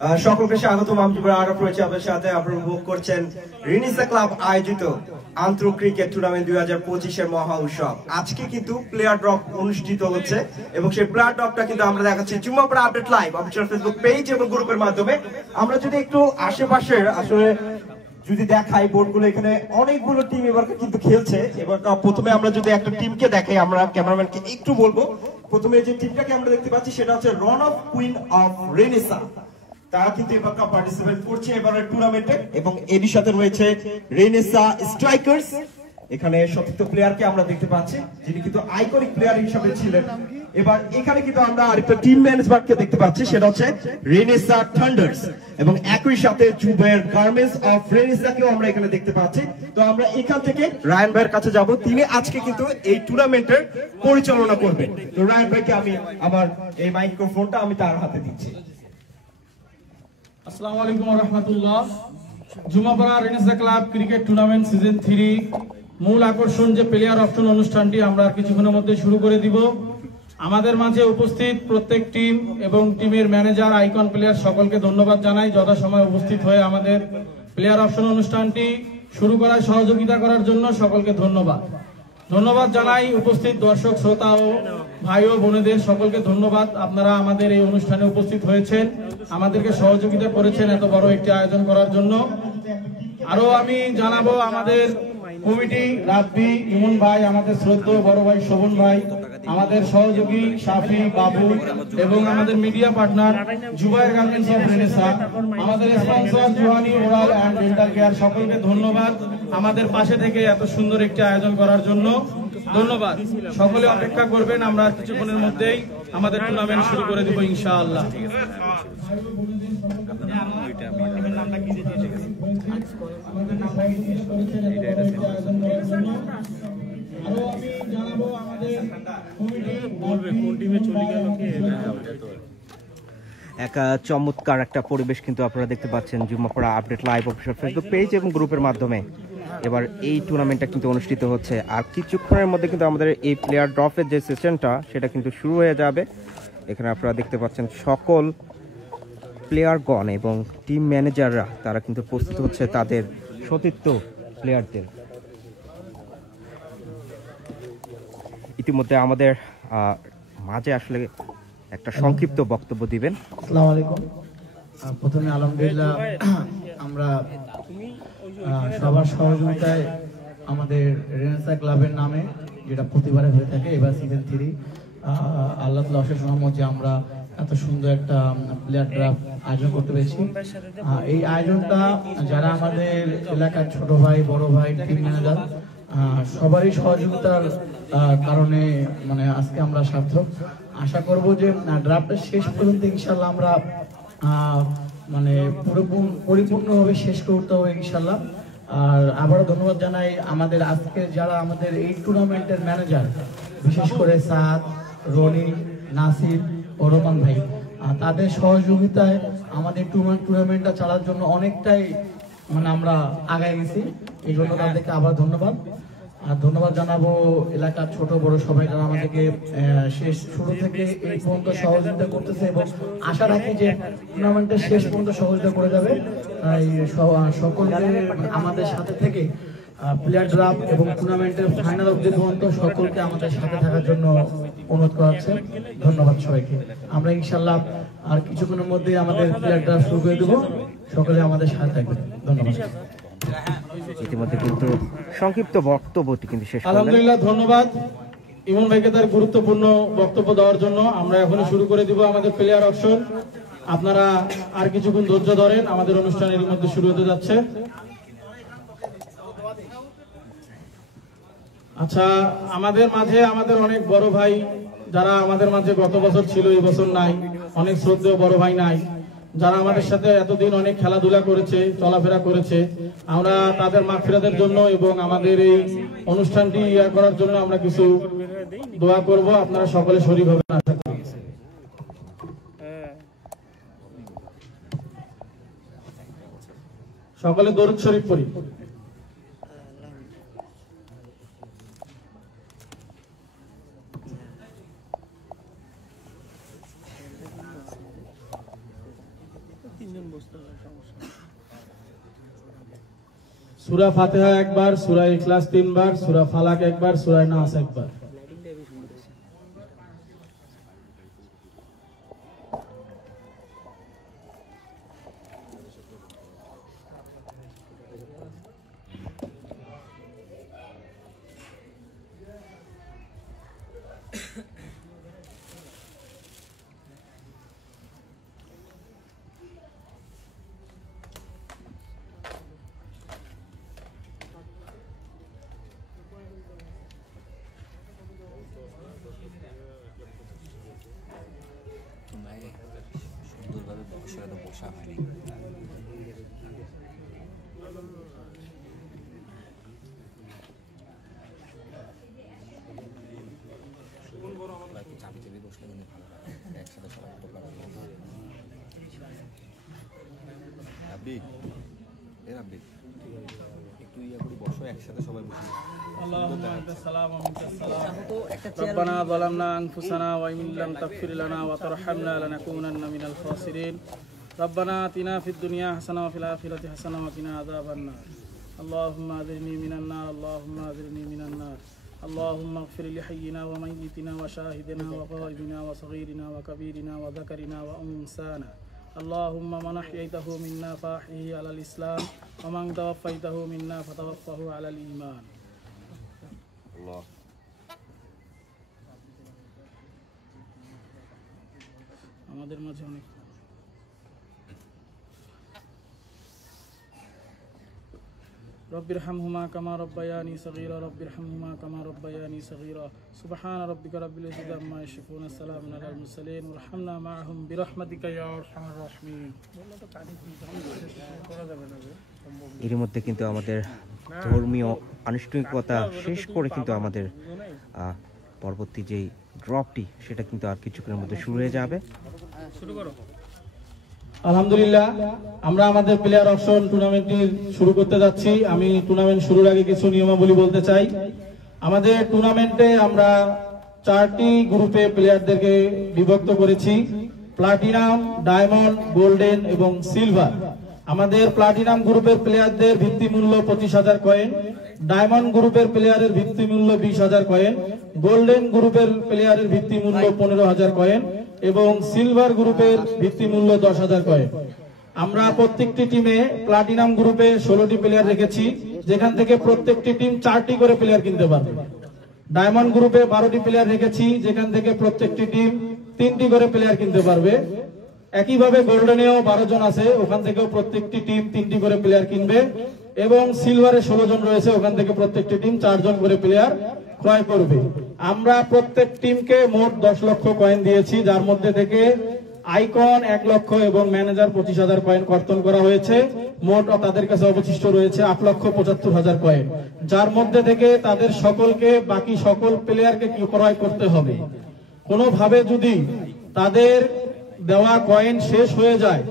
সকলকে স্বাগতম। আমি আরব রয়েছে আপনাদের সাথে। আপনারা উপভোগ করছেন রেনেসা ক্লাব আয়োজিত আন্তঃ ক্রিকেট টুর্নামেন্ট 2025-এর মহা উৎসব। আজকে কিন্তু প্লেয়ার ড্রপ অনুষ্ঠিত হচ্ছে এবং সেই প্লেয়ার ড্রপটা কিন্তু আমরা দেখাচ্ছি Jummapara update live official Facebook page এবং গ্রুপের মাধ্যমে। আমরা যদি একটু আশেপাশের আসলে যদি দেখাই বোর্ডগুলো, এখানে অনেকগুলো টিম এবার কিন্তু খেলছে। এবার প্রথমে আমরা যদি একটা টিমকে দেখাই, আমরা ক্যামেরাম্যানকে একটু বলবো, প্রথমে যে টিমটাকে আমরা দেখতে পাচ্ছি সেটা হচ্ছে রন অফ কুইন অফ রেনেসা। তারা কিন্তু এবার পার্টিসিপেট করছে এবারের টুর্নামেন্টে এবং এর সাথে রয়েছে রেনেসা স্ট্রাইকার্স। এখানে সতীর্থ প্লেয়ারকে আমরা দেখতে পাচ্ছি যিনি কিন্তু আইকনিক প্লেয়ার হিসেবে ছিলেন। এবার এখানে কিন্তু আমরা আরেকটা টিম ম্যানেজমেন্টকে দেখতে পাচ্ছি, সেটা হচ্ছে রেনেসা থান্ডার্স এবং একই সাথে জুবায়ের গার্মেন্টস অফ রেনেসাকেও আমরা এখানে দেখতে পাচ্ছি। তো আমরা এখান থেকে রায়ান ভাইয়ের কাছে যাব, তিনি আজকে কিন্তু এই টুর্নামেন্টের পরিচালনা করবেন। তো রায়ান ভাইকে আমি আমার এই মাইক্রোফোনটা আমি তার হাতে দিচ্ছি। আসসালামু আলাইকুম ওয়া রাহমাতুল্লাহ। Jumapara Renaissance club cricket tournament season 3 মূল আকর্ষণ যে প্লেয়ার অপশন অনুষ্ঠানটি আমরা কিছুক্ষণের মধ্যে শুরু করে দিব। আমাদের মাঝে উপস্থিত প্রত্যেক টিম এবং টিমের ম্যানেজার, আইকন প্লেয়ার সকলকে ধন্যবাদ জানাই যথাসময়ে উপস্থিত হয়ে আমাদের প্লেয়ার অপশন অনুষ্ঠানটি শুরু করায় সহযোগিতা করার জন্য সকলকে ধন্যবাদ জানাই। উপস্থিত দর্শক, শ্রোতা ও ভাই ও বোনেদের সকলকে ধন্যবাদ। আপনারা আমাদের এই অনুষ্ঠানে উপস্থিত হয়েছেন, আমাদেরকে সহযোগিতা করেছেন এত বড় একটি আয়োজন করার জন্য। আরো আমি জানাবো আমাদের কমিটি, রাব্বি, ইমন ভাই, আমাদের শ্রদ্ধেয় বড় ভাই শোভন ভাই, আমাদের সহযোগী শাফি, বাবু এবং আমাদের media partner Zubair garments of Renaissance, আমাদের sponsor Juhani oral and dental care, সকলকে ধন্যবাদ আমাদের পাশে থেকে এত সুন্দর একটি আয়োজন করার জন্য। ধন্যবাদ। সকলে অপেক্ষা করবেন, আমরা কিছুক্ষণের মধ্যেই আমাদের টুর্নামেন্ট শুরু করে দিব ইনশাআল্লাহ। এক চমৎকার একটা পরিবেশ কিন্তু আপনারা দেখতে পাচ্ছেন Jummapara update live official Facebook page এবং গ্রুপের মাধ্যমে। এবার এই টুর্নামেন্টটা কিন্তু অনুষ্ঠিত হচ্ছে আর কিছুক্ষণের মধ্যে কিন্তু আমাদের এই প্লেয়ার ড্রপের যে সেশনটা সেটা কিন্তু শুরু হয়ে যাবে। এখানে আপনারা দেখতে পাচ্ছেন সকল প্লেয়ারগণ এবং টিম ম্যানেজাররা তারা কিন্তু প্রস্তুত হচ্ছে তাদের সতীর্থ প্লেয়ারদের। ইতিমধ্যে আমাদের মাঝে আসলে একটা সংক্ষিপ্ত বক্তব্য দিবেন। আসসালামু আলাইকুম। প্রথমে আলহামদুলিল্লাহ আমরা সবার সহযোগিতায় আমাদের রেনেসা ক্লাবের নামে, যেটা প্রতিবারে হয়ে থাকে, এবার সিজন 3 আল্লাহ তাআলা অশেষ রহমত যে আমরা এত সুন্দর একটা প্লেয়ার ড্রাফট আয়োজন করতে পেরেছি। এই আয়োজনটা যারা আমাদের এলাকার ছোট ভাই, বড় ভাই, টিম ম্যানেজার সবারই সহযোগিতার কারণে মানে আজকে আমরা সার্থক। আশা করব যে ড্রাফটের শেষ পর্যন্ত ইনশাল্লাহ আমরা মানে পরিপূর্ণভাবে শেষ করতে হবে ইনশাল্লাহ। আর আবারও ধন্যবাদ জানাই আমাদের আজকে যারা আমাদের এই টুর্নামেন্টের ম্যানেজার, বিশেষ করে সাদ, রনি, নাসির ও রোমান ভাই, তাদের সহযোগিতায় আমাদের টুর্নামেন্টটা চালার জন্য অনেকটাই মানে আমরা আগায় গেছি। এই জন্য তাদেরকে আবার ধন্যবাদ। আর ধন্যবাদ জানাবো এলাকার ছোট বড় সবাই যারা আমাদেরকে শেষ শুরু থেকে এই পর্যন্ত সহযোগিতা করতেছে এবং আশা রাখি যে টুর্নামেন্টের শেষ পর্যন্ত সহযোগিতা করে যাবে। তাই সকলকে আমাদের সাথে থেকে প্লেয়ার ড্রাফট এবং টুর্নামেন্টের ফাইনাল অবধি পর্যন্ত সকলকে আমাদের সাথে থাকার জন্য অনুরোধ করা হচ্ছে। ধন্যবাদ সবাইকে। আমরা ইনশাল্লাহ আর কিছুক্ষণের মধ্যে আমাদের প্লেয়ার ড্রাফট শুরু করে দেবো। সকলে আমাদের সাথে থাকবেন। ধন্যবাদ। ইতিমধ্যে কিন্তু সংক্ষিপ্ত বক্তব্যটি কিন্তু শেষ। আলহামদুলিল্লাহ, ধন্যবাদ ইমন ভাইকে তার গুরুত্বপূর্ণ বক্তব্য দেওয়ার জন্য। আমরা এখন শুরু করে দিব আমাদের প্লেয়ার অপশন। আপনারা আর কিছুক্ষণ ধৈর্য ধরেন, আমাদের অনুষ্ঠানের মধ্যে শুরু হতে যাচ্ছে। আচ্ছা, আমাদের মাঝে আমাদের অনেক বড় ভাই যারা আমাদের মাঝে গত বছর ছিল, এই বছর নাই, অনেক শ্রদ্ধেয় বড় ভাই নাই, যারা আমাদের সাথে এতদিন অনেক খেলাধুলা করেছে, চলাফেরা করেছে, আমরা তাদের মাগফিরাতের জন্য এবং আমাদের এই অনুষ্ঠানটি করার জন্য আমরা কিছু দোয়া করব। আপনারা সকলে শরীক হবেন আশা করি। সকলে দরুদ শরীফ পড়ি। সূরা ফাতিহা একবার, সূরা ইখলাস 3 বার, সূরা ফালাক একবার, সূরা নাস একবার। সুন্দরভাবে বসা হয়নি। চাবি চাবি বসলে কিন্তু ভালো হয়, একসাথে সবাই রাব্বি এ রাব্বি একটু ইয়া করে বসো, একসাথে সবাই বসে। ربنا ظلمنا أنفسنا وإن لم تغفر لنا وترحمنا لنكونن من الخاسرين ربنا آتنا في الدنيا حسنة وفي الآخرة حسنة وقنا عذاب النار اللهم أجرني من النار اللهم أجرني من النار اللهم اغفر لحينا وميتنا وشاهدنا وغائبنا وصغيرنا وكبيرنا وذكرنا وأنثانا اللهم من أحييته منا فأحيه على الإسلام ومن توفيته منا فتوفه على الإيمان الله আমাদের মাঝে অনেক رب ارحمهما كما ربياني صغيرا رب ارحمهما كما ربياني صغيرا سبحان ربك رب العزة عما يصفون السلام على المرسلين وارحمنا معهم برحمتك يا ارحم الراحمين এর মধ্যে কিন্তু আমাদের ধর্মীয় আনুষ্ঠানিকতা শেষ করে কিন্তু আমাদের পরবর্তী যেই ড্রপটি সেটা কিন্তু আর কিছুক্ষণের মধ্যে শুরু হয়ে যাবে। আলহামদুলিল্লাহ, আমরা আমাদের প্লেয়ার অপশন টুর্নামেন্টটি শুরু করতে যাচ্ছি। আমি টুর্নামেন্ট শুরুর আগে কিছু নিয়মাবলী বলতে চাই। আমাদের টুর্নামেন্টে আমরা 4টি গ্রুপে প্লেয়ারদেরকে বিভক্ত করেছি, প্লাটিনাম, ডায়মন্ড, গোল্ডেন এবং সিলভার। আমাদের প্লাটিনাম গ্রুপের প্লেয়ারদের ভিত্তি মূল্য 25,000 কয়েন, ডায়মন্ড গ্রুপের প্লেয়ারের ভিত্তি মূল্য 20,000 কয়েন, গোল্ডেন গ্রুপের প্লেয়ারের ভিত্তি মূল্য 15,000 কয়েন এবং সিলভার গ্রুপের ভিত্তি মূল্য 10,000 কয়েন। আমরা প্রত্যেকটি টিমে প্লাটিনাম গ্রুপে 16টি প্লেয়ার রেখেছি, যেখান থেকে প্রত্যেকটি টিম 4টি করে প্লেয়ার কিনতে পারবে। ডায়মন্ড গ্রুপে 12টি প্লেয়ার রেখেছি, যেখান থেকে প্রত্যেকটি টিম 3টি করে প্লেয়ার কিনতে পারবে। একইভাবে গোল্ডেনেও 12 জন আছে, ওখান থেকেও প্রত্যেকটি টিম 3টি করে প্লেয়ার কিনবে এবং সিলভারে 16 জন রয়েছে, ওখান থেকে প্রত্যেকটি টিম 4 জন করে প্লেয়ার ক্রয় করবে। আমরা প্রত্যেক টিমকে মোট 10 লক্ষ কয়েন দিয়েছি, যার মধ্যে থেকে আইকন 1 লক্ষ এবং ম্যানেজার 25,000 কয়েন কর্তন করা হয়েছে। মোট তাদের কাছে অবশিষ্ট রয়েছে 8,75,000 কয়েন, যার মধ্যে থেকে তাদের সকলকে বাকি সকল প্লেয়ারকে কি ক্রয় করতে হবে। কোনোভাবে যদি তাদের দেওয়া কয়েন শেষ হয়ে যায়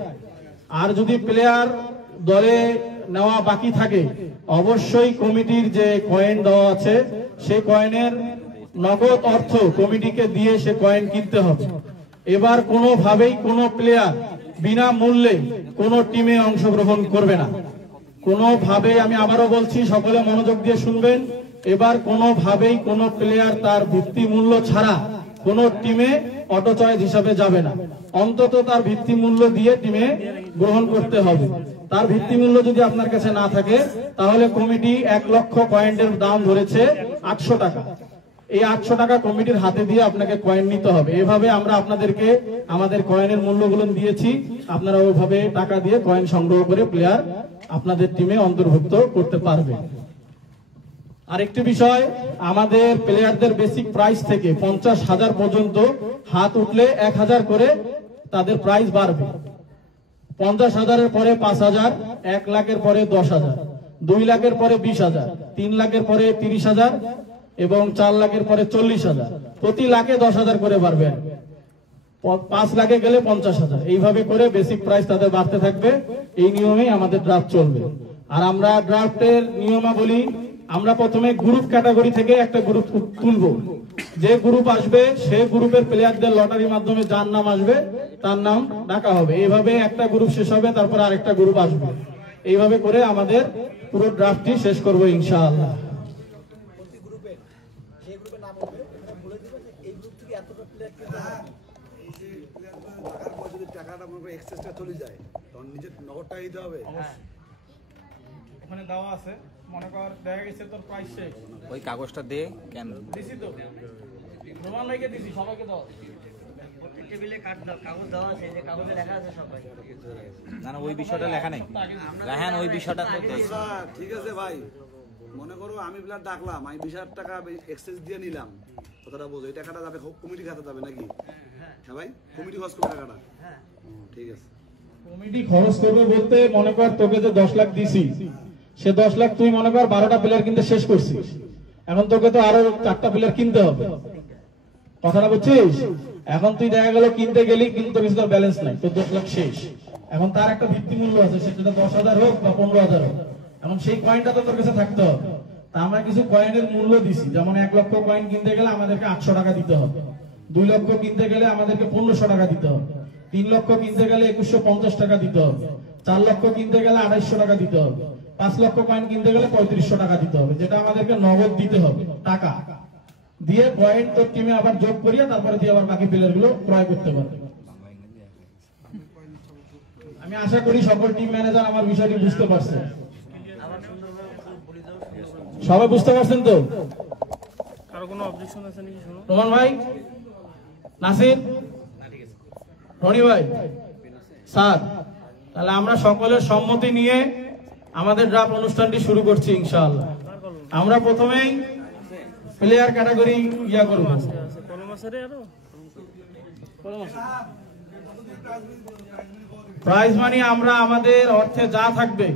আর যদি প্লেয়ার দলে নেওয়া বাকি থাকে, অবশ্যই কমিটির যে কয়েন দেওয়া আছে সেই কয়েনের নগদ অর্থ কমিটিকে দিয়ে সে কয়েন কিনতে হবে। এবার কোনোভাবেই কোনো প্লেয়ার বিনা মূল্যে কোনো টিমে অংশগ্রহণ করবে না। কোনোভাবেই, আমি আবারও বলছি, সকলে মনোযোগ দিয়ে শুনবেন, এবার কোনোভাবেই কোনো প্লেয়ার তার ভিত্তি মূল্য ছাড়া কোনো টিমে অটো চয়েস হিসাবে যাবে না। অন্তত তার ভিত্তি মূল্য দিয়ে টিমে গ্রহণ করতে হবে। তার ভিত্তি মূল্য যদি আপনার কাছে না থাকে তাহলে কমিটি 1 লক্ষ কয়েনের দাম ধরেছে 800 টাকা। এই 800 টাকা কমিটির হাতে দিয়ে আপনাকে কয়েন নিতে হবে। এভাবে আমরা আপনাদেরকে আমাদের কয়েনের মূল্যগুলো দিয়েছি, আপনারা ওইভাবে টাকা দিয়ে কয়েন সংগ্রহ করে প্লেয়ার আপনাদের টিমে অন্তর্ভুক্ত করতে পারবে। আরেকটি বিষয়, আমাদের প্লেয়ারদের বেসিক প্রাইস থেকে 50,000 পর্যন্ত হাত উঠলে 1,000 করে তাদের প্রাইস বাড়বে। 50,000-এর পরে 5,000, 1 লাখের পরে 10,000, 2 লাখের পরে 20,000, 3 লাখের পরে 30,000 এবং 4 লাখের পরে 40,000। প্রতি লাখে 10,000 করে বাড়বে। 5 লাখে গেলে 50,000। এইভাবে করে বেসিক প্রাইস তাদের বাড়তে থাকবে। এই নিয়মেই আমাদের ড্রাফট চলবে। আর আমরা ড্রাফটের নিয়মাবলী আমরা প্রথমে গ্রুপ ক্যাটাগরি থেকে একটা গ্রুপ তুলবো। যে গ্রুপ আসবে সে গ্রুপের প্লেয়ারদের লটারির মাধ্যমে যার নাম আসবে তার নাম ডাকা হবে। এইভাবে একটা গ্রুপ শেষ হবে, তারপর আরেকটা গ্রুপ আসবে। এইভাবে করে আমাদের পুরো ড্রাফটটি শেষ করবো ইনশাআল্লাহ। ওখানে দেওয়া আছে, মনে কর দেখা গেছে তোর প্রাইস শেষ, ওই কাগজটা দে কেন দিছি তো রোমান ভাইকে দিছি, সবাইকে দাও। না না ওই বিষয়টা লেখা নেই রাহান, ওই বিষয়টা তো দেখ। ঠিক আছে ভাই, মনে করো আমি প্লেয়ার ডাকলাম, আমি 20,000 টাকা এক্সচেঞ্জ দিয়ে নিলাম, কথাটা বোঝো, এই টাকাটা যাবে কমিটি খাতে যাবে নাকি? হ্যাঁ ভাই, কমিটি খরচ করবে টাকাটা। ঠিক আছে, কমিটি খরচ করবে বলতে মনে কর তোকে যে 10 লাখ দিছি, সে 10 লাখ তুই মনে কর 12টা প্লেয়ার কিনতে শেষ করছিস, এখন তোকে তো আরো 4টা প্লেয়ার কিনতে হবে, কথাটা বুঝছিস? এখন তুই দেখা গেল কিনতে গেলি কিন্তু তোর কাছে ব্যালেন্স নাই, তোর 10 লাখ শেষ। এখন তার একটা ভিত্তি মূল্য আছে, সেটা 10,000 হোক বা 15,000 হোক, এখন সেই কয়েনটা তো তোর কাছে থাকতে হবে। তা আমরা কিছু কয়েনের মূল্য দিছি, যেমন 1 লক্ষ কয়েন কিনতে গেলে আমাদেরকে 800 টাকা দিতে হবে, 2 লক্ষ কিনতে গেলে আমাদেরকে 1500 টাকা দিতে হবে, 3 লক্ষ কিনতে গেলে 2150 টাকা দিতে হবে, 4 লক্ষ কিনতে গেলে 2800 টাকা দিতে হবে, 5 লক্ষ কয়েন কিনতে গেলে 3500 টাকা দিতে হবে, যেটা আমাদেরকে নগদ দিতে হবে টাকা দিয়ে। পয়েন্ট তোর টিমে আবার যোগ করিয়ে তারপরে দিয়ে আবার বাকি প্লেয়ার গুলো ক্রয় করতে পারবে। আমি আশা করি সকল টিম ম্যানেজার আমার বিষয়টি বুঝতে পারছে। সবাই বুঝতে পারছেন তো? কারো কোনো অবজেকশন আছে নাকি? শুনুন রোমান ভাই, নাসির, রনি ভাই, স্যার, তাহলে আমরা সকলের সম্মতি নিয়ে আমাদের ড্রাফট অনুষ্ঠানটি শুরু করছি ইনশাআল্লাহ। আমরা প্রথমেই প্লেয়ার ক্যাটাগরি ইয়া করব। প্রাইজ মানি আমরা আমাদের অর্থে যা থাকবে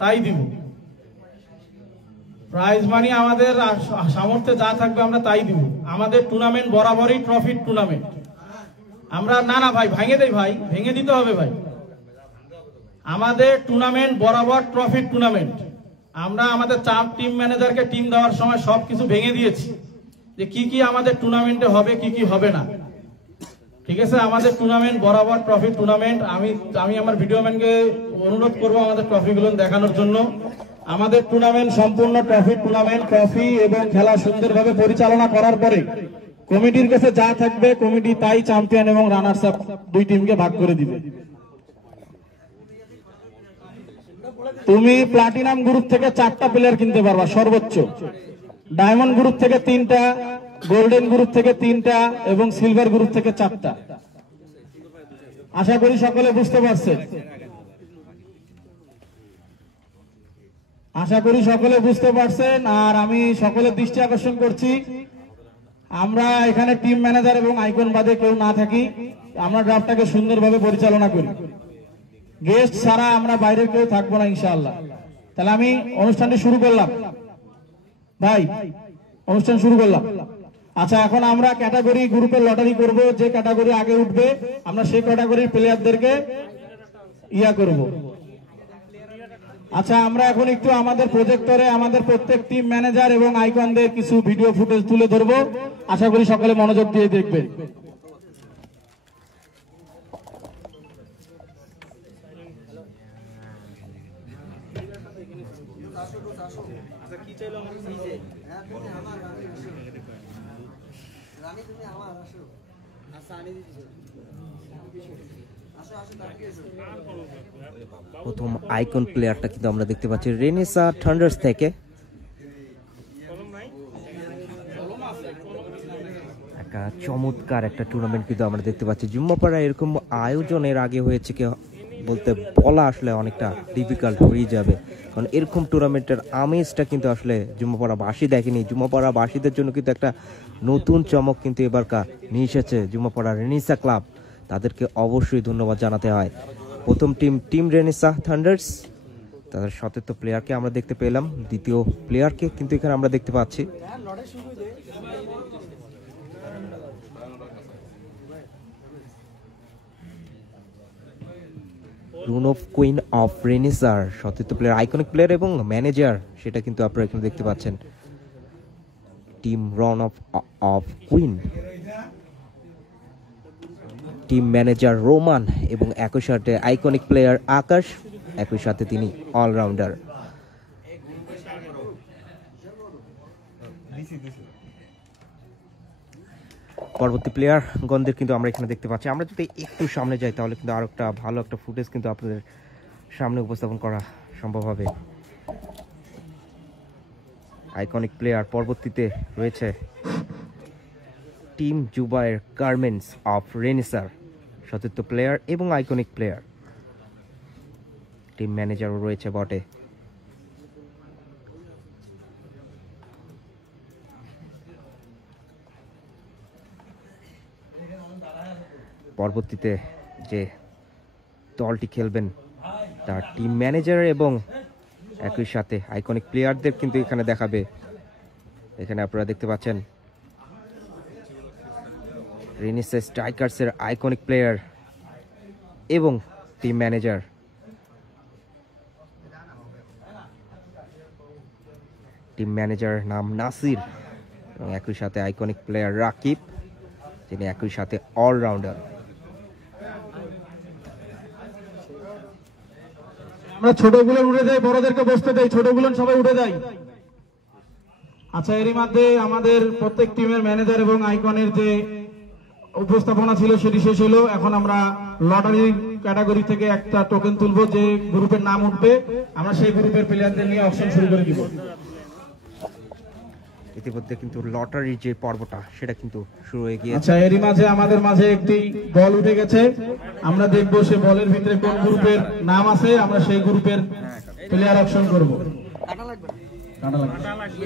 তাই দিব। প্রাইজ মানি আমাদের সামর্থ্যে যা থাকবে আমরা তাই দিব। আমাদের টুর্নামেন্ট বরাবরই ট্রফির টুর্নামেন্ট। আমরা না ভাই ভেঙে দেই, ভাই ভেঙে দিতে হবে ভাই। আমাদের টুর্নামেন্ট বরাবর ট্রফির টুর্নামেন্ট। আমরা আমাদের 4 টিম ম্যানেজারকে টিম দেওয়ার সময় সবকিছু ভেঙে দিয়েছি যে কি কি আমাদের টুর্নামেন্টে হবে, কি কি হবে না। ঠিক আছে, আমাদের টুর্নামেন্ট বরাবর ট্রফি টুর্নামেন্ট। আমি আমার ভিডিও ম্যানকে অনুরোধ করবো আমাদের ট্রফিগুলো দেখানোর জন্য। আমাদের টুর্নামেন্ট সম্পূর্ণ ট্রফি টুর্নামেন্ট। ট্রফি এবং খেলা সুন্দরভাবে পরিচালনা করার পরে কমিটির কাছে যা থাকবে কমিটি তাই চ্যাম্পিয়ন এবং রানার্স আপ 2 টিমকে ভাগ করে দিবে। তুমি প্লাটিনাম গ্রুপ থেকে 4টা প্লেয়ার কিনতে পারবা সর্বোচ্চ, ডায়মন্ড গ্রুপ থেকে 3টা, গোল্ডেন গ্রুপ থেকে 3টা এবং সিলভার গ্রুপ থেকে 4টা। আশা করি সকলে বুঝতে পারছেন। আশা করি সকলে বুঝতে পারছেন। আর আমি সকলের দৃষ্টি আকর্ষণ করছি, আমরা এখানে টিম ম্যানেজার এবং আইকন বাদে কেউ না থাকি, আমরা ড্রাফটটাকে সুন্দরভাবে পরিচালনা করি। গেস্ট ছাড়া আমরা বাইরের কেউ থাকবো না ইনশাআল্লাহ। তাহলে আমি অনুষ্ঠানটি শুরু করলাম ভাই, অনুষ্ঠান শুরু করলাম। আচ্ছা, এখন আমরা ক্যাটাগরি গ্রুপের লটারি করব। যে ক্যাটাগরি আগে উঠবে আমরা সেই ক্যাটাগরির প্লেয়ারদেরকে ইয়া করব। আচ্ছা, আমরা এখন একটু আমাদের প্রজেক্টরে আমাদের প্রত্যেক টিম ম্যানেজার এবং আইকনদের কিছু ভিডিও ফুটেজ তুলে ধরবো। আশা করি সকলে মনোযোগ দিয়ে দেখবেন। প্রথম আইকন প্লেয়ারটা কিন্তু আমরা দেখতে পাচ্ছি রেনেসা থান্ডার্স থেকে। একটা চমৎকার একটা টুর্নামেন্ট কিন্তু আমরা দেখতে পাচ্ছি। জুম্মাপাড়া এরকম আয়োজনের আগে হয়েছে কি বলতে বলা আসলে অনেকটা ডিফিকাল্ট হয়ে যাবে, কারণ এরকম টুর্নামেন্টের আমেজটা কিন্তু আসলে জুম্মাপাড়াবাসী দেখেনি। জুম্মাপাড়াবাসীদের জন্য কিন্তু একটা নতুন চমক কিন্তু এবারকার নিয়ে এসেছে জুম্মাপাড়া রেনেসা ক্লাব। তাদেরকে অবশ্যই ধন্যবাদ জানাতে হয়। প্রথম টিম রেনেসা থান্ডার্স, তাদের সতীর্থ প্লেয়ারকে আমরা দেখতে পেলাম। দ্বিতীয় প্লেয়ারকে কিন্তু এখানে আমরা দেখতে পাচ্ছি। রুন অফ কুইন অফ রেনিসার, সতীর্থ প্লেয়ার, আইকনিক প্লেয়ার এবং ম্যানেজার, সেটা কিন্তু আপনারা এখানে দেখতে পাচ্ছেন। টিম রন of queen, team manager Roman এবং একই সাথে আইকনিক প্লেয়ার আকাশ, একই সাথে তিনি অলরাউন্ডার। পরবর্তী প্লেয়ার গণদের কিন্তু আমরা এখানে দেখতে পাচ্ছি। আমরা যদি একটু সামনে যাই তাহলে কিন্তু আরো একটা ভালো একটা ফুটেজ কিন্তু আপনাদের সামনে উপস্থাপন করা সম্ভব হবে। আইকনিক প্লেয়ার পরবর্তীতে রয়েছে টিম জুবায়ের গার্মেন্টস অফ রেনিসার, সতীর্থ প্লেয়ার এবং আইকনিক প্লেয়ার। টিম ম্যানেজারও রয়েছে বটে। পরবর্তীতে যে দলটি খেলবেন তার টিম ম্যানেজার এবং একই সাথে আইকনিক প্লেয়ারদের কিন্তু এখানে দেখাবে। এখানে আপনারা দেখতে পাচ্ছেন রেনিসা স্ট্রাইকার্সের আইকনিক প্লেয়ার এবং টিম ম্যানেজার। টিম ম্যানেজার নাম নাসির এবং একই সাথে আইকনিক প্লেয়ার রাকিব, তিনি একই সাথে অলরাউন্ডার। আমরা ছোটগুলো উঠে যাই, বড়দেরকে বসতে দেই, ছোটগুলো সবাই উঠে যাই। আচ্ছা, এরই মধ্যে আমাদের প্রত্যেক টিমের ম্যানেজার এবং আইকনের যে উপস্থাপনা ছিল সেটি শেষ হলো। এখন আমরা লটারি ক্যাটাগরি থেকে একটা টোকেন তুলবো, যে গ্রুপের নাম উঠবে আমরা সেই গ্রুপের প্লেয়ারদের নিয়ে অকশন শুরু করে দিব। ইতিমধ্যে কিন্তু লটারির যে পর্বটা সেটা কিন্তু শুরু হয়ে গিয়েছে। আচ্ছা, এরই মাঝে আমাদের মাঝে একটি বল উঠে গেছে। আমরা দেখবো সে বলের ভিতরে কোন গ্রুপের নাম আছে, আমরা সেই গ্রুপের প্লেয়ার অকশন করব।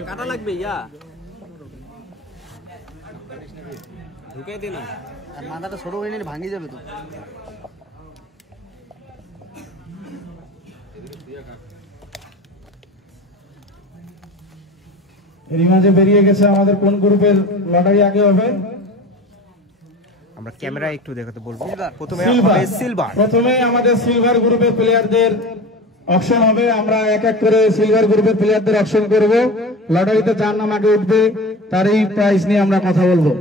কাটা লাগবে ইয়া ঢুকে দে না, আর মাথাটা ছোট হয়ে নিলে ভাঙে যাবে তো। এরই মাঝে বেরিয়ে গেছে আমাদের কোন গ্রুপের লটারি আগে হবে। আমরা ক্যামেরা একটু দেখাতে বলবো। প্রথমে আমাদের সিলভার গ্রুপের প্লেয়ারদের অকশন হবে। আমরা এক এক করে সিলভার গ্রুপের প্লেয়ারদের অকশন করব। লটারিতে যার নাম আগে উঠবে তারই প্রাইজ নিয়ে আমরা কথা বলবো।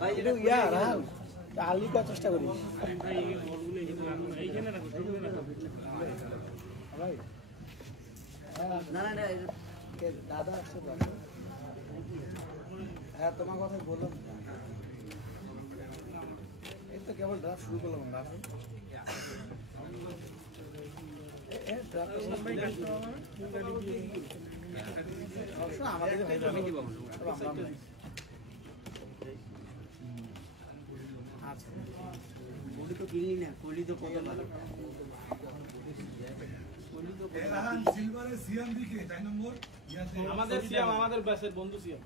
ভাই এটা ইয়া রান আলি কত চেষ্টা করি না না না দাদা আসছে। হ্যাঁ, তোমার কথা বললাম, এই তো কেবল ড্রাফট শুরু করলাম আমরা। আমাদের সিয়াম, আমাদের ব্যাচের বন্ধু সিয়াম।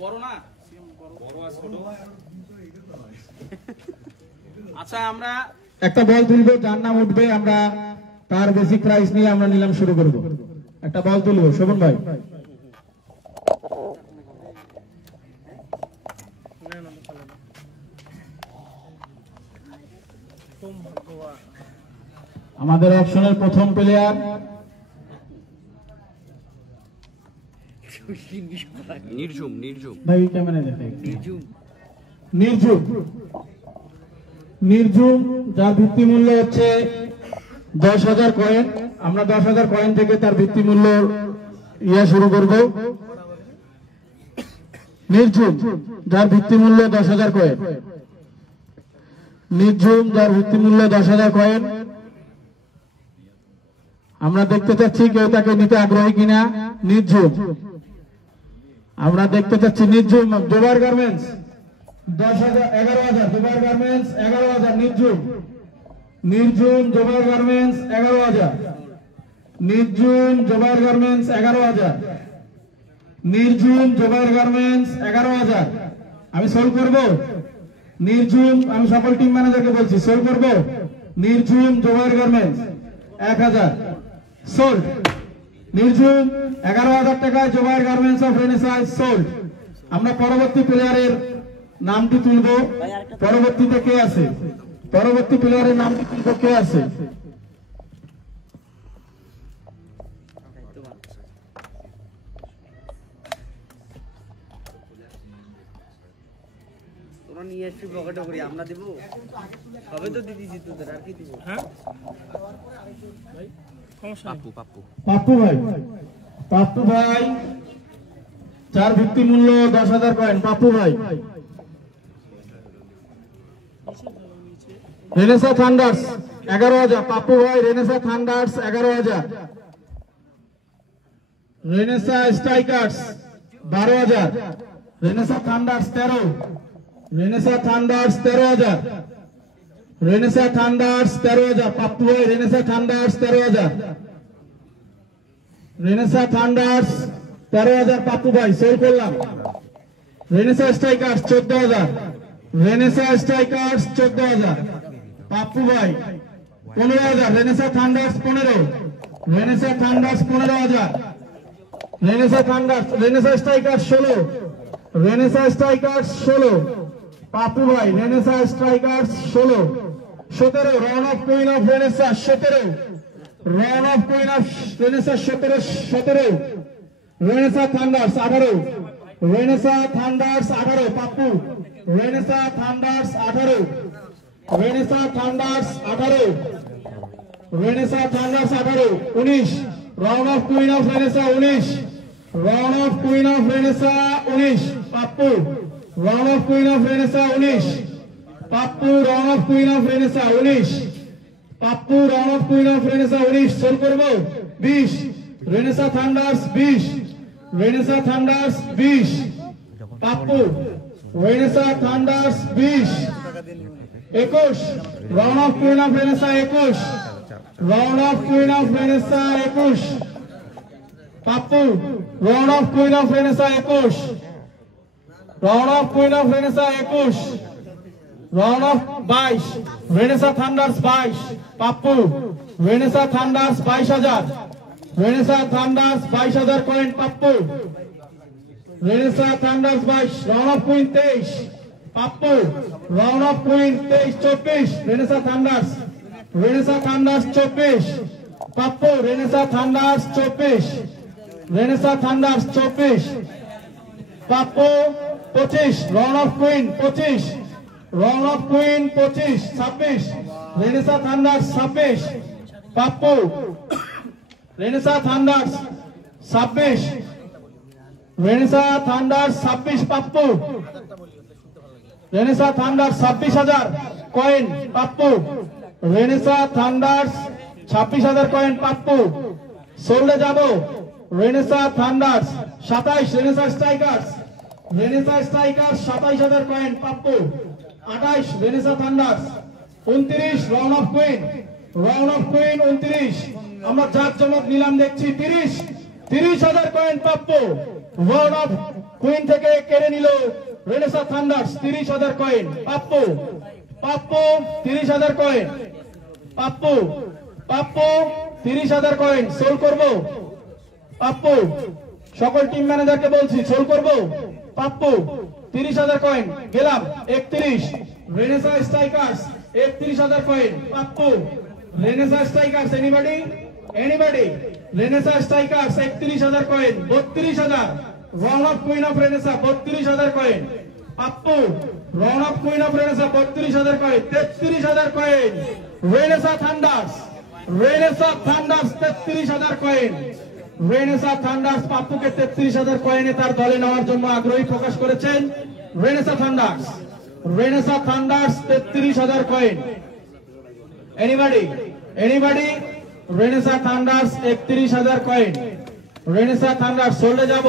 বড় না, আচ্ছা আমরা একটা বল তুলবো, যার নাম উঠবে আমরা তার বেসিক প্রাইস নিয়ে আমরা নিলাম শুরু করব। একটা বল তুলবো, শোভন ভাই। আমাদের অপশনের প্রথম প্লেয়ার নির্ঝুম ভাই ক্যামেরা দেখে নির্ঝুম, যার ভিত্তি মূল্য হচ্ছে 10,000 কয়েন। আমরা 10,000 কয়েন থেকে তার ভিত্তি মূল্য শুরু করব। নির্ঝুম, যার ভিত্তি মূল্য 10,000 কয়েন। নির্ঝুম, যার ভিত্তি মূল্য 10,000 কয়েন। আমরা দেখতে চাচ্ছি কেউ তাকে নিতে আগ্রহী কিনা। নির্ঝুম, আমরা দেখতে চাচ্ছি Nirjhum. Zubair garments 10,000, 11,000। Zubair garments 11,000। Nirjhum Zubair garments 11,000। Nirjhum Zubair garments 11,000। Nirjhum Zubair garments 11,000 আমি সোল্ড করব। নির্ঝুম আমি সকল টিম ম্যানেজারকে বলছি সোল্ড করব। নির্ঝুম জোবাইর গার্মেন্টস 1,000 সোল্ড। নির্ঝুম 11,000 টাকায় Zubair garments of renaissance sold. আমরা পরবর্তী প্লেয়ারের নামটি তুলব। পরবর্তীতে কে আছে? পরবর্তী প্লেয়ারের নামটি তুলব, কে আছে? নিয়ে আসছি পকেটে করি আমরা দিব সবে তো দিতেছি তোদের আর কি দিব। হ্যাঁ পাপ্পু পাপ্পু পাপ্পু ভাই, পাপ্পু ভাই 4 ভিত্তি মূল্য 10,000 কয়েন। পাপ্পু ভাই। রেনেসাঁ থান্ডার্স 11,000 পাপ্পু ভাই। Renaissance Thunders 11,000। Renaissance Strikers 12,000। Renaissance Thunders 13। Renaissance Thunders 13,000। Renaissance Thunders 13,000 Pappu ভাই। Renaissance Thunders 13,000। Renaissance Thunders 13,000 Pappu ভাই সেল করলাম। Renaissance Strikers 14,000। Renaissance Strikers 14,000 Pappu ভাই। 15,000 Renaissance Thunders 15। Renaissance Thunders 15,000। Renaissance Thunders Renaissance Strikers 16। Renaissance Strikers 16 Pappu ভাই। Renaissance Strikers 16। 17 run of queen of Renaissance 17। Run of queen of Renaissance 17। Renaissance thunders 18। Renaissance thunders 18 পাপ্পু। Renaissance thunders 18। Renaissance thunders 18। Renaissance thunders 18। 19 run of queen of Renaissance 19। Run of queen of Renaissance 19 পাপ্পু। Run of queen of Renaissance 19 পাপ্পু। Run of queen of Renaissance 19 পাপ্পু। Run of queen of Renaissance 19 সোল করব। 20 Renaissance thunders 20। Renaissance thunders 20 পাপ্পু। Renaissance thunders 20। 21 run of queen of Renaissance 21। Run of queen of Renaissance 21 Pappu. Run of queen of Renaissance 21। Run of queen of Renaissance 21। Run of 22 renaissance Thunders 22 Pappu. Renaissance Thunders 22,000। Renaissance Thunders 22,000 coin Pappu. Renaissance Thunders 22। Run of queen 23 Pappu. Run of queen 23 24 renaissance Thunders. Renaissance Thunders 24 Pappu. Renaissance Thunders 24। Renaissance Thunders 24 Pappu. 25 run of queen 25। Run of queen 25 26 Renaissance Thunders 26 Pappu. Renaissance Thunders 26। Renaissance Thunders 26 Pappu. Renaissance Thunders 26,000 coin Pappu. Renaissance Thunders 26,000 coin Pappu. সোল্ডে যাব। Renaissance Thunders 27। Renaissance Strikers. Renaissance Strikers 27,000 coin Pappu. 28 Renaissance Thunders. 29 run of Queen. Run of Queen 29 আমরা জাত জমক নিলাম দেখছি। 30,000 coin Pappu. Run of Queen থেকে কেড়ে নিল Renaissance Thunders 30,000 coin Pappu. Pappu 30,000 coin Pappu. Pappu 30,000 coin soul করব পাপ্পু। সকল টিম ম্যানেজারকে বলছি সোল করব পাপ্পু। 30,000 কয়েন গেলাম। 31 Renaissance Strikers 31,000 coin Pappu. Renaissance Strikers anybody anybody. Renaissance Strikers 31,000 coin 32,000। Run of queen of Renaissance 32,000 coin Pappu. Run of queen of Renaissance 32,000 coin. 33,000 coin Renaissance Thunders. Renaissance Thunders 33,000 coin. Renaissance Thunders পাপ্পুকে 33,000 কয়েনে তার দলে নেওয়ার জন্য আগ্রহী প্রকাশ করেছেন Renaissance Thunders. Renaissance Thunders 33,000 coin. Anybody anybody. Renaissance Thunders 31,000 coin. Renaissance Thunders সোল্ডে যাব।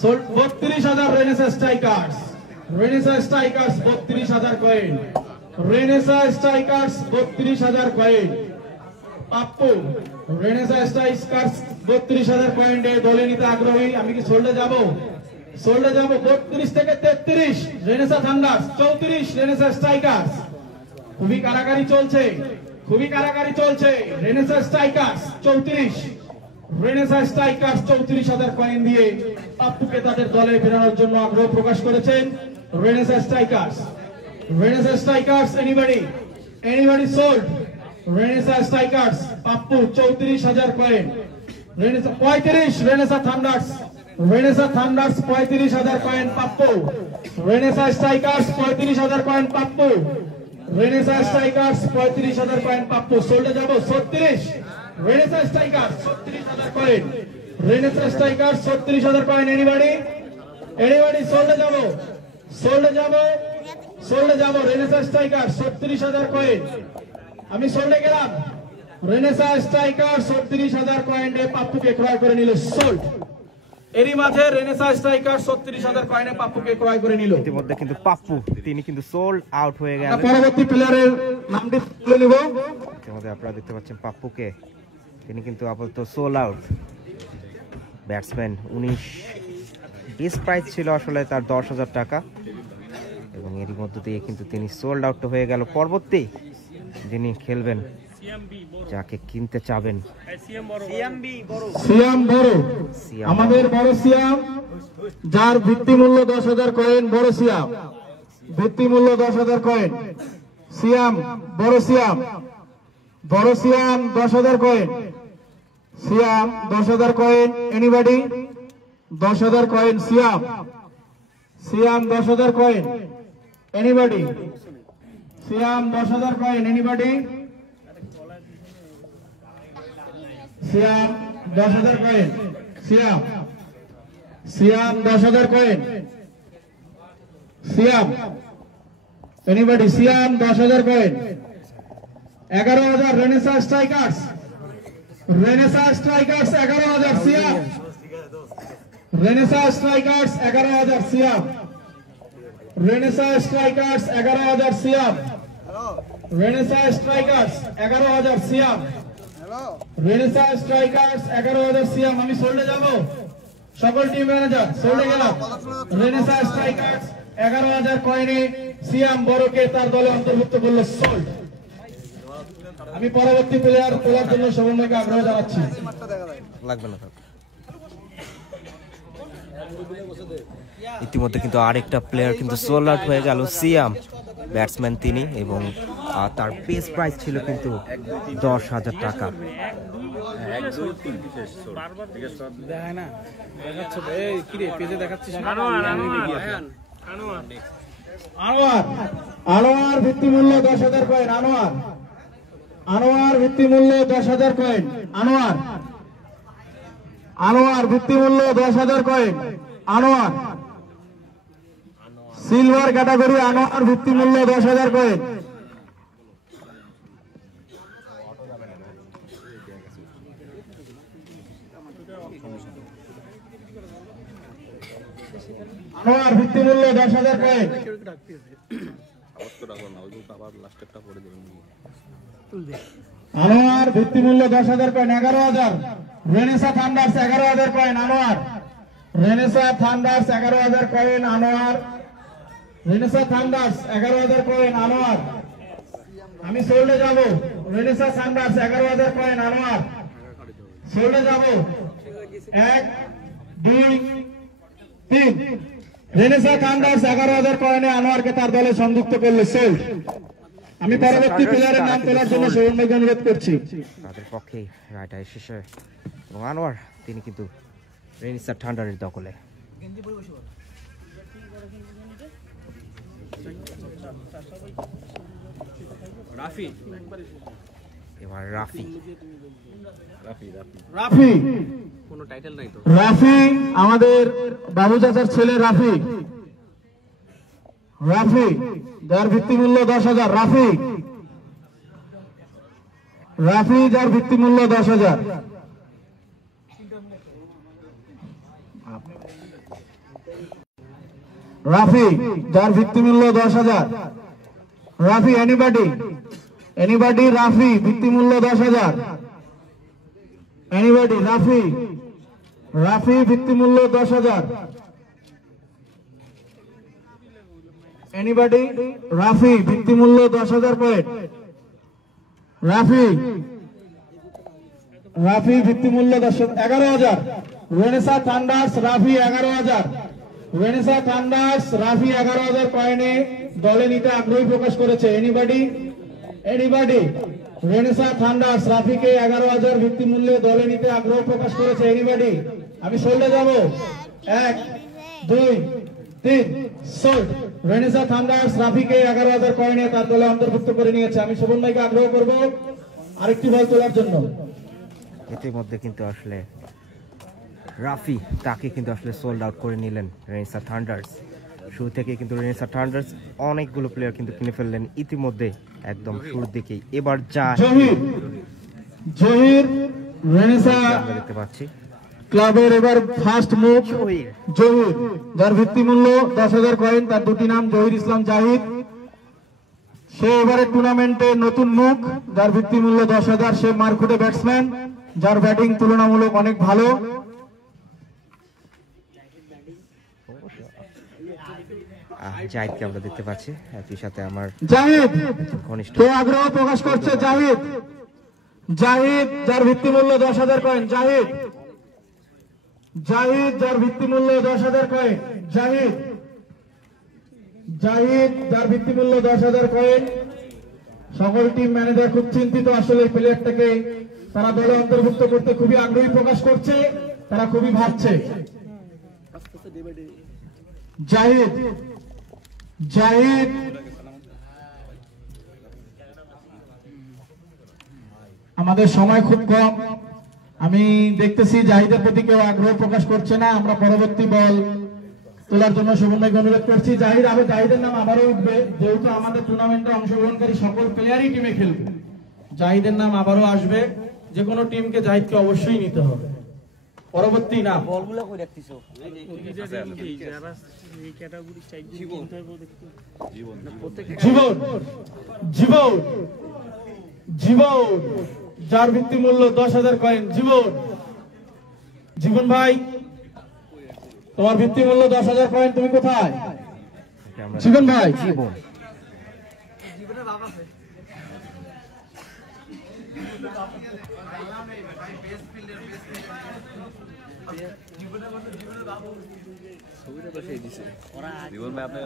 32,000 renaissance Strikers. Renaissance strikers 32,000 coin. Renaissance strikers 32,000 coin Pappu. Renaissance strikers 32,000 পয়েন্টে দলে নিতে আগ্রহী। আমি কি সোল্ডে যাব? 32 থেকে 33 রেনেসা থান্ডার্স, 34 রেনেসা স্ট্রাইকার্স। খুবই কারাকারি চলছে, Renaissance Strikers 34, Renaissance Strikers 34,000 coin দিয়ে পাপ্পুকে তাদের দলে ফেরানোর জন্য আগ্রহ প্রকাশ করেছেন Renaissance Strikers. Anybody sold? Renaissance Strikers Pappu 34,000 coin. Renaissance 35 Renaissance Thunders 35,000 coin Pappu. Renaissance Strikers 35,000 coin Pappu. Renaissance Strikers 35,000 coin Pappu. সোল্ডে যাব? 36 Renaissance Strikers 36,000 coin. Renaissance Strikers 36,000 coin. Anybody সোল্ডে যাব? Renaissance Strikers 36,000 coin. আমি সোল্ডে গেলাম। রেনেসা স্ট্রাইকার্স 36,000 কয়েনে পাপ্পুকে ক্রয় করে নিল সোল্ড। এরই মাঝে রেনেসা স্ট্রাইকার্স 36,000 কয়েনে পাপ্পুকে ক্রয় করে নিল। ইতিমধ্যে কিন্তু পাপ্পু তিনি কিন্তু সোল্ড আউট হয়ে গেল। পরবর্তী প্লেয়ারের নামটি তুলে নেব। ইতিমধ্যে আপনারা দেখতে পাচ্ছেন পাপ্পুকে, তিনি কিন্তু আপাতত sold out. Batsman 19, base price ছিল আসলে তার 10,000 টাকা এবং এরই মধ্য দিয়ে কিন্তু তিনি সোল্ড আউট হয়ে গেল। পরবর্তী যিনি খেলবেন, যাকে কিনতে চাবেন, সিয়াম বড়, আমাদের বড় সিয়াম, যার ভিত্তি মূল্য 10,000 কয়েন। বড় সিয়াম, ভিত্তি মূল্য 10,000 কয়েন। সিয়াম, বড় Siam 10,000 coin. Siam 10,000 coin. Anybody 10,000 coin. Siam 10,000 coin. Anybody Siam 10,000 coin. Anybody Siam 10,000 coin. Siam 10,000 coin. Siam anybody Siam 10,000 coin. 11,000 Renaissance Strikers 11,000। Siam Renaissance Strikers 11,000। Siam Renaissance Strikers 11,000। Siam Renaissance Strikers 11,000। Siam Renaissance Strikers 11,000। Siam আমি সোল্ডে যাব? সকল টিম ম্যানেজার সোল্ডে গেলাম। রেনেসা স্ট্রাইকার্স 11,000 কয়েনে সিয়াম বড়কে তার দলে অন্তর্ভুক্ত করলো সোল্ড। আমি পরবর্তী প্লেয়ার তোলার জন্য সমন্বয়কে আগ্রহ জানাচ্ছি। লাগবে না। ইতিমধ্যে কিন্তু আরেকটা প্লেয়ার কিন্তু সোল্ড আউট হয়ে গেল। সিয়াম ব্যাটসম্যান তিনি, এবং তার বেস প্রাইস ছিল কিন্তু 10,000 টাকা। আনোয়ার ভিত্তি মূল্য 10,000 কয়েন। আনোয়ার ভিত্তি মূল্য 10,000 কয়েন। আনোয়ার ভিত্তি মূল্য 10,000 coin. Anwar silver category. Anwar ভিত্তি মূল্য 10,000 কয়েন। আনোয়ার ভিত্তি মূল্য 10,000 কয়েন। আনোয়ার ভিত্তি মূল্য 10,000 coin. 11,000 Renaissance Thunders 11,000 coin. Anwar Renaissance Thunders 11,000 coin. Anwar Renaissance Thunders 11,000 coin. Anwar আমি সোল্ডে যাব? Renaissance Thunders 11,000 coin. আনোয়ার সোল্ডে যাব? 1, 2, 3 রেনেসা থান্ডার্স 11,000 কয়েনে আনোয়ারকে তার দলে সংযুক্ত করলো সোল্ড। আমি পরবর্তী প্লেয়ারের নাম তোলার জন্য সমন্বয়কে অনুরোধ করছি। তাদের পক্ষে রাইট শেষে এবং আনোয়ার তিনি কিন্তু রেনেসা থান্ডারের দখলে। এবার রাফি কোনো টাইটেল নাই তো। রাফি আমাদের বাবু চাচার ছেলে রাফি যার ভিত্তি মূল্য 10,000। রাফি যার ভিত্তি মূল্য 10,000। রাফি যার ভিত্তি মূল্য 10,000। রাফি এনিবডি রাফি ভিত্তি মূল্য 10,000। এনিবডি রাফি, রাফি ভিত্তি মূল্য 10,000। এনিবডি রাফি ভিত্তি মূল্য 10,000 পয়েন্ট। রাফি, রাফি ভিত্তি মূল্য 11,000। Renaissance Thunders Rafi 11,000। Renaissance Thunders Rafi 11,000 পয়েন্টে দলে নিতে আগ্রহী প্রকাশ করেছে। এনিবডি, এনিবডি রেনেসা থান্ডার্স রাফিকে 11,000 ভিত্তি মূল্যে দলে নিতে আগ্রহ প্রকাশ করেছে। এনিবডি, আমি সোল্ডে যাব, 1 2 3 সোল্ড। রেনেসা থান্ডার্স রাফিকে 11,000 পয়েন্টে তার দলে অন্তর্ভুক্ত করে নিয়েছে। আমি শোভন ভাইকে আগ্রহ করব আরেকটি বল তোলার জন্য। ইতিমধ্যে কিন্তু আসলে রাফি তাকে কিন্তু আসলে সোল্ড আউট করে নিলেন রেনেসা থান্ডার্স। শুরু থেকে কিন্তু রেনেসা থান্ডার্স অনেকগুলো প্লেয়ার কিন্তু কিনে ফেললেন ইতিমধ্যে একদম শুরুর দিকেই। এবার যা জহির রেনেসা আমরা দেখতে পাচ্ছি ক্লাবের এবার ফার্স্ট মুভ জহির, যার ভিত্তি মূল্য 10,000 কয়েন। তার দুটি নাম জহির ইসলাম জাহিদ। সে এবারে টুর্নামেন্টে নতুন মুখ, যার ভিত্তি মূল্য 10,000। সে মারকুটে ব্যাটসম্যান, যার ব্যাটিং তুলনামূলক অনেক ভালো। জাহিদকে আমরা দেখতে পাচ্ছি, একই সাথে আমার জাহিদ ঘনিষ্ঠ কে আগ্রহ প্রকাশ করছে। জাহিদ, জাহিদ যার ভিত্তি মূল্য 10,000 কয়েন। জাহিদ, জাহিদ যার ভিত্তি মূল্য 10,000 কয়েন। জাহিদ, জাহিদ যার ভিত্তি মূল্য 10,000 কয়েন। সকল টিম ম্যানেজার খুব চিন্তিত আসলে এই প্লেয়ারটাকে তারা দলে অন্তর্ভুক্ত করতে খুবই আগ্রহী প্রকাশ করছে, তারা খুবই ভাবছে। জাহিদ, জাহিদ আমাদের সময় খুব কম, আমি দেখতেছি জাহিদের প্রতি কেউ আগ্রহ প্রকাশ করছে না। আমরা পরবর্তী বল তোলার জন্য শোভন ভাইকে অনুরোধ করছি। জাহিদ, আবার জাহিদের নাম আবারও উঠবে, যেহেতু আমাদের টুর্নামেন্টে অংশগ্রহণকারী সকল প্লেয়ারই টিমে খেলবে। জাহিদের নাম আবারও আসবে, যে কোনো টিমকে জাহিদকে অবশ্যই নিতে হবে। পরবর্তী নাম বলগুলো কই রাখতিছো? জীবন, জীবন, জীবন যার ভিত্তি মূল্য 10,000 কয়েন। জীবন, জীবন ভাই তোমার ভিত্তি মূল্য 10,000 কয়েন, তুমি কোথায়? জীবন ভাই, জীবন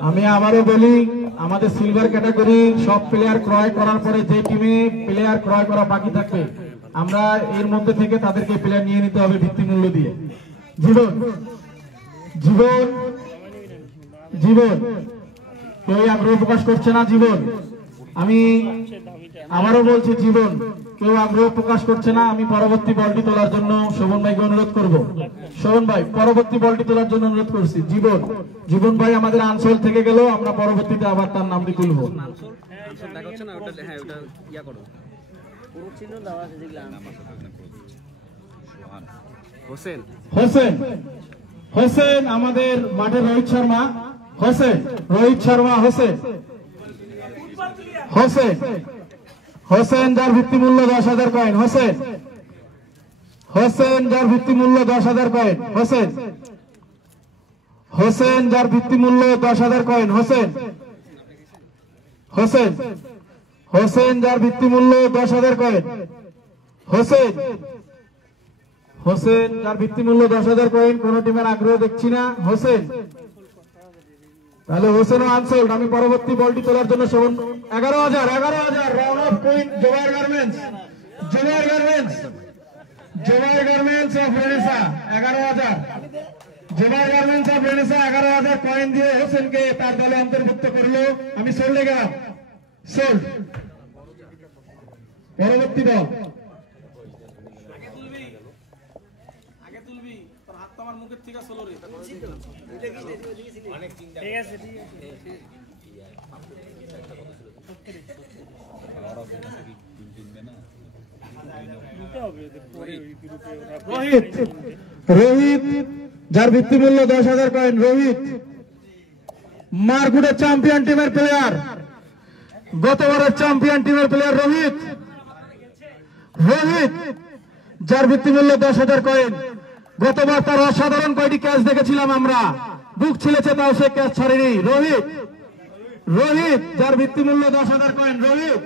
আমি আবারও বলি, আমাদের সিলভার ক্যাটাগরি সব প্লেয়ার ক্রয় করার পরে যে টিমে প্লেয়ার ক্রয় করা বাকি থাকবে, আমরা এর মধ্যে থেকে তাদেরকে প্লেয়ার নিয়ে নিতে হবে ভিত্তি মূল্য দিয়ে। জীবন, জীবন, জীবন কেউ আগ্রহ প্রকাশ করছে না। জীবন, আমি আবারও বলছি, জীবন কেউ আগ্রহ প্রকাশ করছে না। আমি পরবর্তী বলটি তোলার জন্য শোভন ভাইকে অনুরোধ করব। শোভন ভাই পরবর্তী বলটি তোলার জন্য অনুরোধ করছি। জীবন, জীবন ভাই আমাদের আনসোল থেকে গেল, আমরা পরবর্তীতে আবার তার নামটি তুলব। হোসেন, হোসেন, হোসেন আমাদের মাঠের রোহিত শর্মা। হোসেন, রোহিত শর্মা, হোসেন, হোসেন, হোসেন যার ভিত্তি মূল্য 10,000 কয়েন। হোসেন, হোসেন যার ভিত্তি মূল্য 10,000 কয়েন। হোসেন, হোসেন যার ভিত্তি মূল্য 10,000 কয়েন। হোসেন, হোসেন, হোসেন যার ভিত্তি মূল্য 10,000 কয়েন। হোসেন, হোসেন যার ভিত্তি মূল্য 10,000 কয়েন। কোন টিমের আগ্রহ দেখছি না। হোসেন, তাহলে হোসেনও আনসোল্ড। আমি পরবর্তী বলটি তোলার জন্য 11,000, 11,000 round of queen Zubair garments, Zubair garments, Zubair garments of Renaissance 11,000, Zubair garments of Renaissance 11,000 coin দিয়ে হোসেনকে তার দলে অন্তর্ভুক্ত করলো। আমি সোল্ডে গেলাম, সোল্ড। পরবর্তী বল, রোহিত, রোহিত যার ভিত্তি মূল্য 10,000 কয়েন। রোহিত মারকুটের চ্যাম্পিয়ন টিমের প্লেয়ার, গতবারের চ্যাম্পিয়ন টিমের প্লেয়ার রোহিত। রোহিত যার ভিত্তিমূল্য 10,000 কয়েন। গতবার তার অসাধারণ কয়টি ক্যাচ দেখেছিলাম আমরা, বুক ছিলেছে তাও সে ক্যাচ ছাড়েনি। রোহিত, রোহিত যার ভিত্তিমূল্য 10,000 coin. Rohit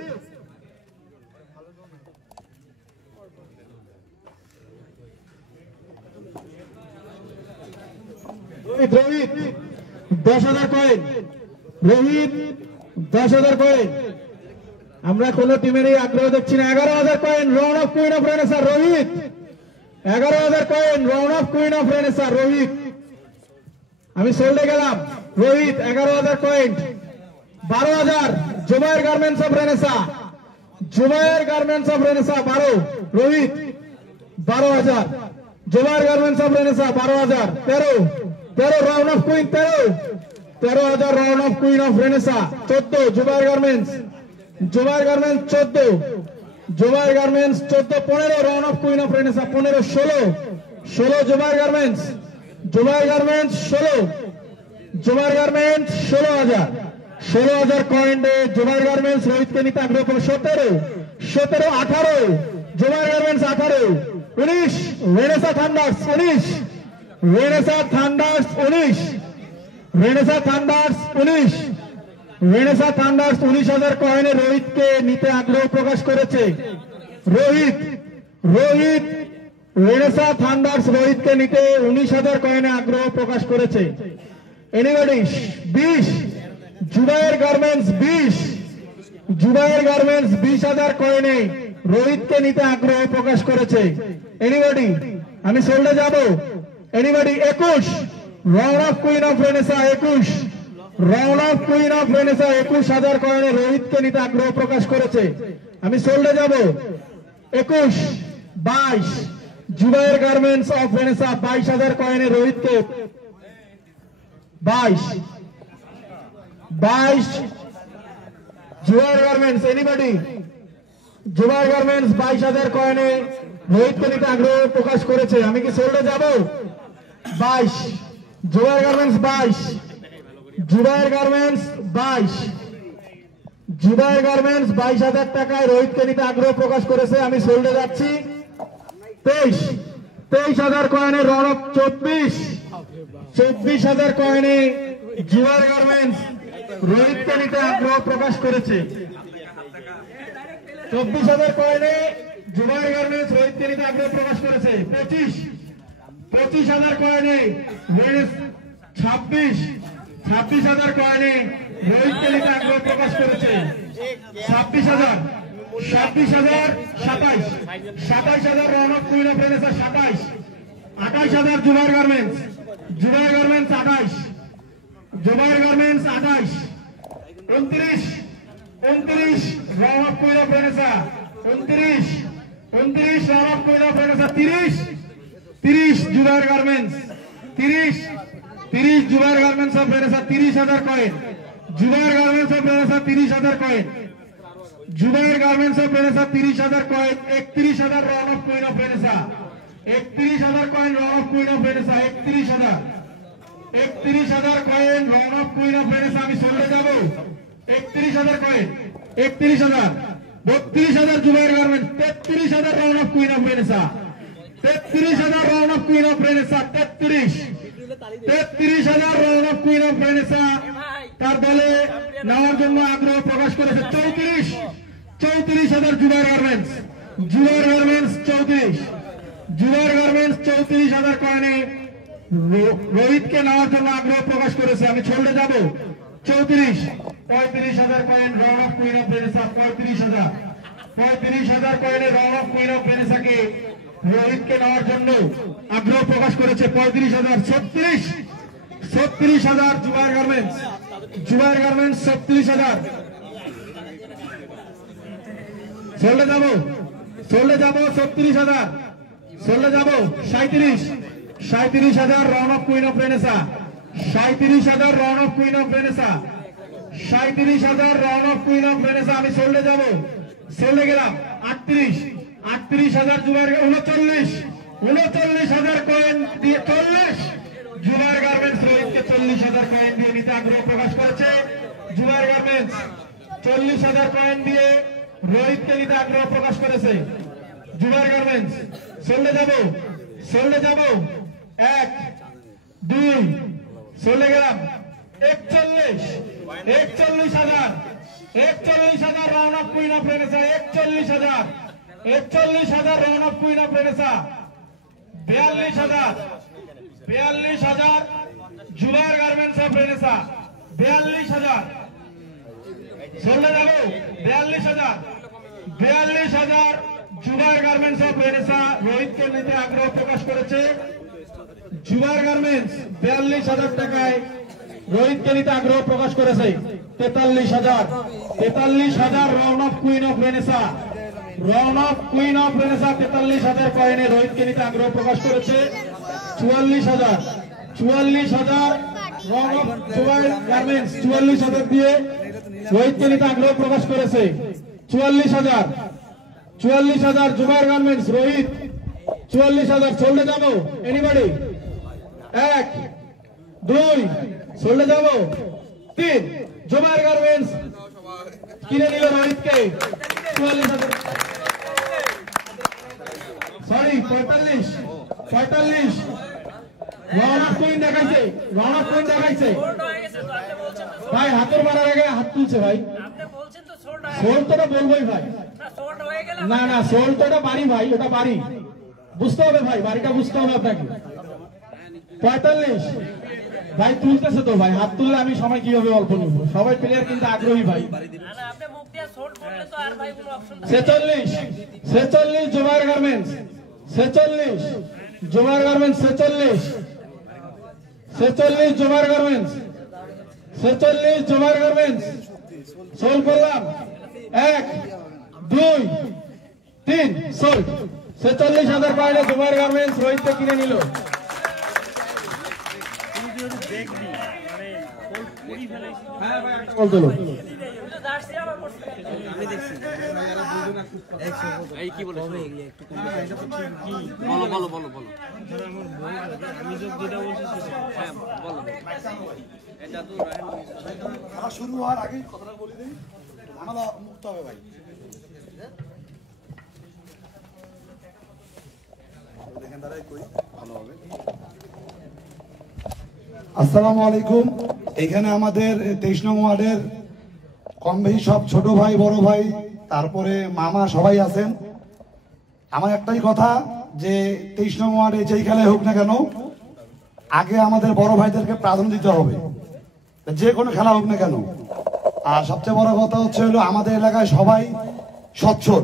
Rohit 10,000 coin. Rohit 10,000 coin. আমরা কোন টিমেরই আগ্রহ দেখছি না। 11,000 coin, round of queen of Renaissance Rohit. 11,000 coin, round of queen of Renaissance Rohit. আমি সোল্ডে গেলাম। Rohit 11,000 point. 12,000 Zubair garments of Renaissance. Zubair garments of Renaissance 12। Rohit 12,000 Zubair garments of Renaissance 12,000। 13 round of queen 13,000 round of queen of Renaissance. 14 Zubair garments. Zubair garments 14। Zubair garments 14। 15 round of queen of Renaissance 15। 16 Zubair garments. Zubair garments 16। Zubair garments 16,000 coin Zubair garments রোহিতকে নিতে আগ্রহ করে। 17 18 Zubair garments 18। 19 Renaissance Thunders 19। Renaissance Thunders 19। Renaissance Thunders 19। Renaissance Thunders 19,000 কয়েনে রোহিতকে নিতে আগ্রহ প্রকাশ করেছে। রোহিত রেনেসাঁ থান্ডার্স রোহিতকে নিতে 19,000 কয়েনে আগ্রহ প্রকাশ করেছে। Anybody 20 Zubair garments 20। Zubair garments 20,000 কয়েনে রোহিতকে নিতে আগ্রহ প্রকাশ করেছে। এনিবডি, আমি সোল্ডে যাব। Anybody 21 round of queen of Renaissance 21। Round of queen of Renaissance 21,000 কয়েনে রোহিতকে নিতে আগ্রহ প্রকাশ করেছে। আমি সোল্ডে যাব। 21 22 জুবায়ের গার্মেন্টস অফ রেনেসাঁ 22,000 কয়েনে রোহিতকে 22 Zubair garments. Anybody Zubair garments 22,000 কয়েনে রোহিতকে নিতে আগ্রহ প্রকাশ করেছে। আমি কি সোল্ডে যাব? 22 Zubair garments 22। Zubair garments 22। Zubair garments 22,000 টাকায় রোহিতকে নিতে আগ্রহ প্রকাশ করেছে। আমি সোল্ডে যাচ্ছি। 23,000 কয়েনে রাউন্ড অফ 24,000 কয়েনে জুবায়ের গার্মেন্টস রোহিতকে নিতে আগ্রহ প্রকাশ করেছে। 24,000 কয়েনে জুবায়ের গার্মেন্টস রোহিতকে নিতে আগ্রহ প্রকাশ করেছে। 25,000 কয়েনে 26,000 কয়েনে রোহিতকে নিতে আগ্রহ প্রকাশ করেছে। 26,000 27,000 round of queen of Renaissance 28,000 Zubair garments. Zubair garments 28। Zubair garments 28। 29 round of queen of Renaissance 29 round of queen of Renaissance. 30 Zubair garments. 30 Zubair garments of Renaissance 30,000 coin. Zubair garments of Renaissance 30,000 coin. Zubair garments of Renaissance 30,000 coin. 31,000 round of queen of Renaissance. 31,000 coin round of queen of Renaissance. 31,000 coin round of queen of Renaissance. আমি সোল্ডে যাব। 31,000 কয়েন। 31,000 32,000 Zubair garments. 33,000 round of queen of Renaissance. 33,000 round of queen of Renaissance. 33,000 round of queen of Renaissance তার দলে নেওয়ার জন্য আগ্রহ প্রকাশ করেছে। 34,000 Zubair garments. Zubair garments 34। Zubair garments 34,000 কয়েনে রোহিতকে নেওয়ার জন্য আগ্রহ প্রকাশ করেছে। আমি ছোড়ে যাব। 35,000 coin round of queen of Renaissance. 35,000 কয়েনে রাউন্ড অফ কুইন অফ রেনেসাঁকে রোহিতকে নেওয়ার জন্য আগ্রহ প্রকাশ করেছে। 35,000 36,000 জুবায়ের গার্মেন্টস। জুবায়ের গার্মেন্টস 36,000। সোল্ডে যাব। 36,000। সোল্ডে যাব। 37,000 round of queen of renaissance. 37,000 round of queen of renaissance. 37,000 round of queen of Renaissance. আমি সোল্ডে যাব। সোল্ডে গেলাম। 38,000 জুবায়ের। 39,000 কয়েন দিয়ে 40 জুবায়ের গার্মেন্টস রোহিতকে 40,000 কয়েন দিয়ে নিতে আগ্রহ প্রকাশ করেছে। জুবায়ের গার্মেন্টস 40,000 কয়েন দিয়ে রোহিতকে নিতে আগ্রহ প্রকাশ করেছে। জুবায়ের গার্মেন্টস সোল্ডে যাব, সোল্ডে যাব, 1 2 সোল্ডে গেলাম, 41,000 round of queen of Renaissance, 41,000 round of queen of Renaissance, 42,000 Zubair garments of Renaissance, 42,000 সোল্ডে যাব, 42,000 জুবায়ের গার্মেন্টস অফ রেনেসা রোহিতকে নিতে আগ্রহ প্রকাশ করেছে। জুবায়ের গার্মেন্টস 42,000 টাকায় রোহিতকে নিতে আগ্রহ প্রকাশ করেছে। 43,000 round of queen of Renaissance, 43,000 কয়েনে রোহিতকে নিতে আগ্রহ প্রকাশ করেছে। 44,000 রাউন্ড অফ জুবায়ের গার্মেন্টস 44,000 দিয়ে রোহিতকে নিতে আগ্রহ প্রকাশ করেছে। 44,000 জুবায়ের গার্মেন্টস রোহিত, 44,000 সোল্ডে যাব, এনিবডি, 1 2 সোল্ডে যাব, 3 জুবায়ের গার্মেন্টস কিনে নিল রোহিতকে 44,000, সরি 45 রাউন্ড অফ কুইন দেখাইছে, ভাই হাতের মারার আগে হাত তুলছে ভাই, সোল্ড তো বলবোই ভাই, না সোল্ড তো বাড়ি ভাই, ওটা বাড়ি বুঝতে হবে ভাই, বাড়িটা বুঝতে হবে আপনাকে। 45 ভাই তুলতেছে তো ভাই, হাত তুললে আমি সময় কিভাবে অল্প নিব, সবাই প্লেয়ার কিন্তু আগ্রহী ভাই। 46 Zubair garments, 46 Zubair garments, 46 Zubair garments, 46 Zubair garments sold করলাম, 1 2 3 সোল্ড। 46,000 পাইলে জুবায়ের গার্মেন্টস রোহিতকে কিনে নিল। শুরু হওয়ার আগে কথাটা বলে দিই, ঝামেলা মুক্ত হবে ভাই। আসসালামু আলাইকুম। এখানে আমাদের 23 নং ওয়ার্ডের কম বেশি সব ছোট ভাই বড় ভাই তারপরে মামা সবাই আছেন। আমার একটাই কথা যে 23 নং ওয়ার্ডে যেই খেলায় হোক না কেন আগে আমাদের বড় ভাইদেরকে প্রাধান্য দিতে হবে, যে কোনো খেলা হোক না কেন। আর সবচেয়ে বড় কথা হচ্ছে হলো আমাদের এলাকায় সবাই সচ্ছল,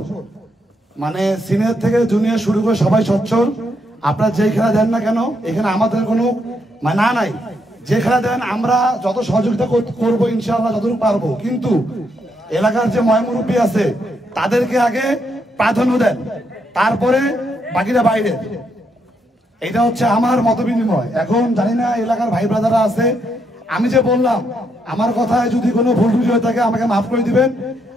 মানে সিনিয়র থেকে জুনিয়র শুরু করে সবাই সচ্ছল। আপনারা যে খেলা দেন না কেন এখানে আমাদের কোনো মানে নাই, যে খেলা দেন আমরা যত সহযোগিতা করবো ইনশাআল্লাহ যতটুকু পারবো, কিন্তু এলাকার যে ময়মুরব্বী আছে তাদেরকে আগে প্রাধান্য দেন, তারপরে বাকিরা বাইরে। এটা হচ্ছে আমার মত বিনিময়। এখন জানি না এলাকার ভাই ব্রাদাররা আছে, আমি যে বললাম আমার কথায় যদি কোনো ভুল ত্রুটি হয়ে থাকে আমাকে মাফ করে দিবেন।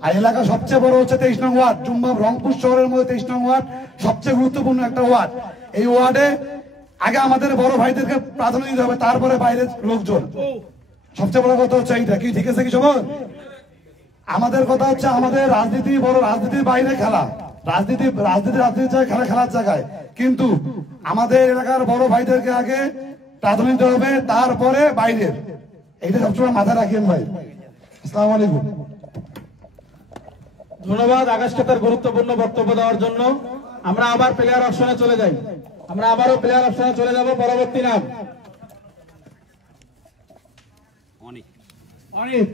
আর এলাকা সবচেয়ে বড় হচ্ছে 23 নং ওয়ার্ড, রংপুর শহরের মধ্যে 23 নং ওয়ার্ড সবচেয়ে গুরুত্বপূর্ণ একটা ওয়ার্ড। এই ওয়ার্ডে আগে আমাদের বড় ভাইদেরকে প্রাধান্য দিতে হবে, তারপরে বাইরের লোকজন। সবচেয়ে বড় কথা হচ্ছে এইটা, কি ঠিক আছে কি সবার? আমাদের কথা হচ্ছে আমাদের রাজনীতি বড় রাজনীতির বাইরে খেলা, রাজনীতির খেলা খেলার জায়গায়, কিন্তু আমাদের এলাকার বড় ভাইদেরকে আগে প্রাধান্য দিতে হবে, তারপরে বাইরের। এইটা সবসময় মাথায় রাখেন ভাই। আসসালামু আলাইকুম। ধন্যবাদ আকাশকে তার গুরুত্বপূর্ণ বক্তব্য দেওয়ার জন্য। আমরা আবার প্লেয়ার অপশনে চলে যাই, আমরা আবারও প্লেয়ার অপশনে চলে যাব। পরবর্তী নাম অনিক,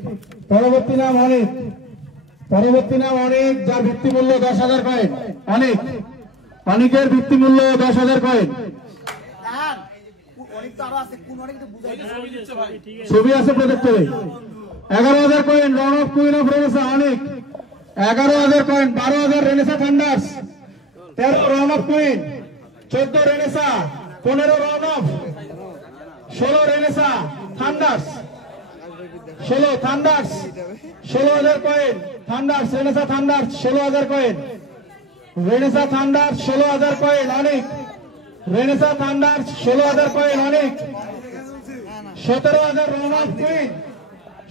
পরবর্তী নাম অনিক, যার ভিত্তি মূল্য 10,000 কয়েন। অনিকের ভিত্তি মূল্য 10,000 কয়েন। ছবি আছে প্রজেক্টরে। 11,000 coin run of queen of Renaissance Anik, 11,000 coin. 12,000 Renaissance Thunders, 13 run of queen, 14 Renaissance, 15 run of, 16 Renaissance Thunders, 16 Thunders, 16,000 coin. Thunders Renaissance Thunders 16,000 coin, Renaissance Thunders 16,000 coin Anik, Renaissance Thunders 16,000 coin Anik. 17,000 run of queen,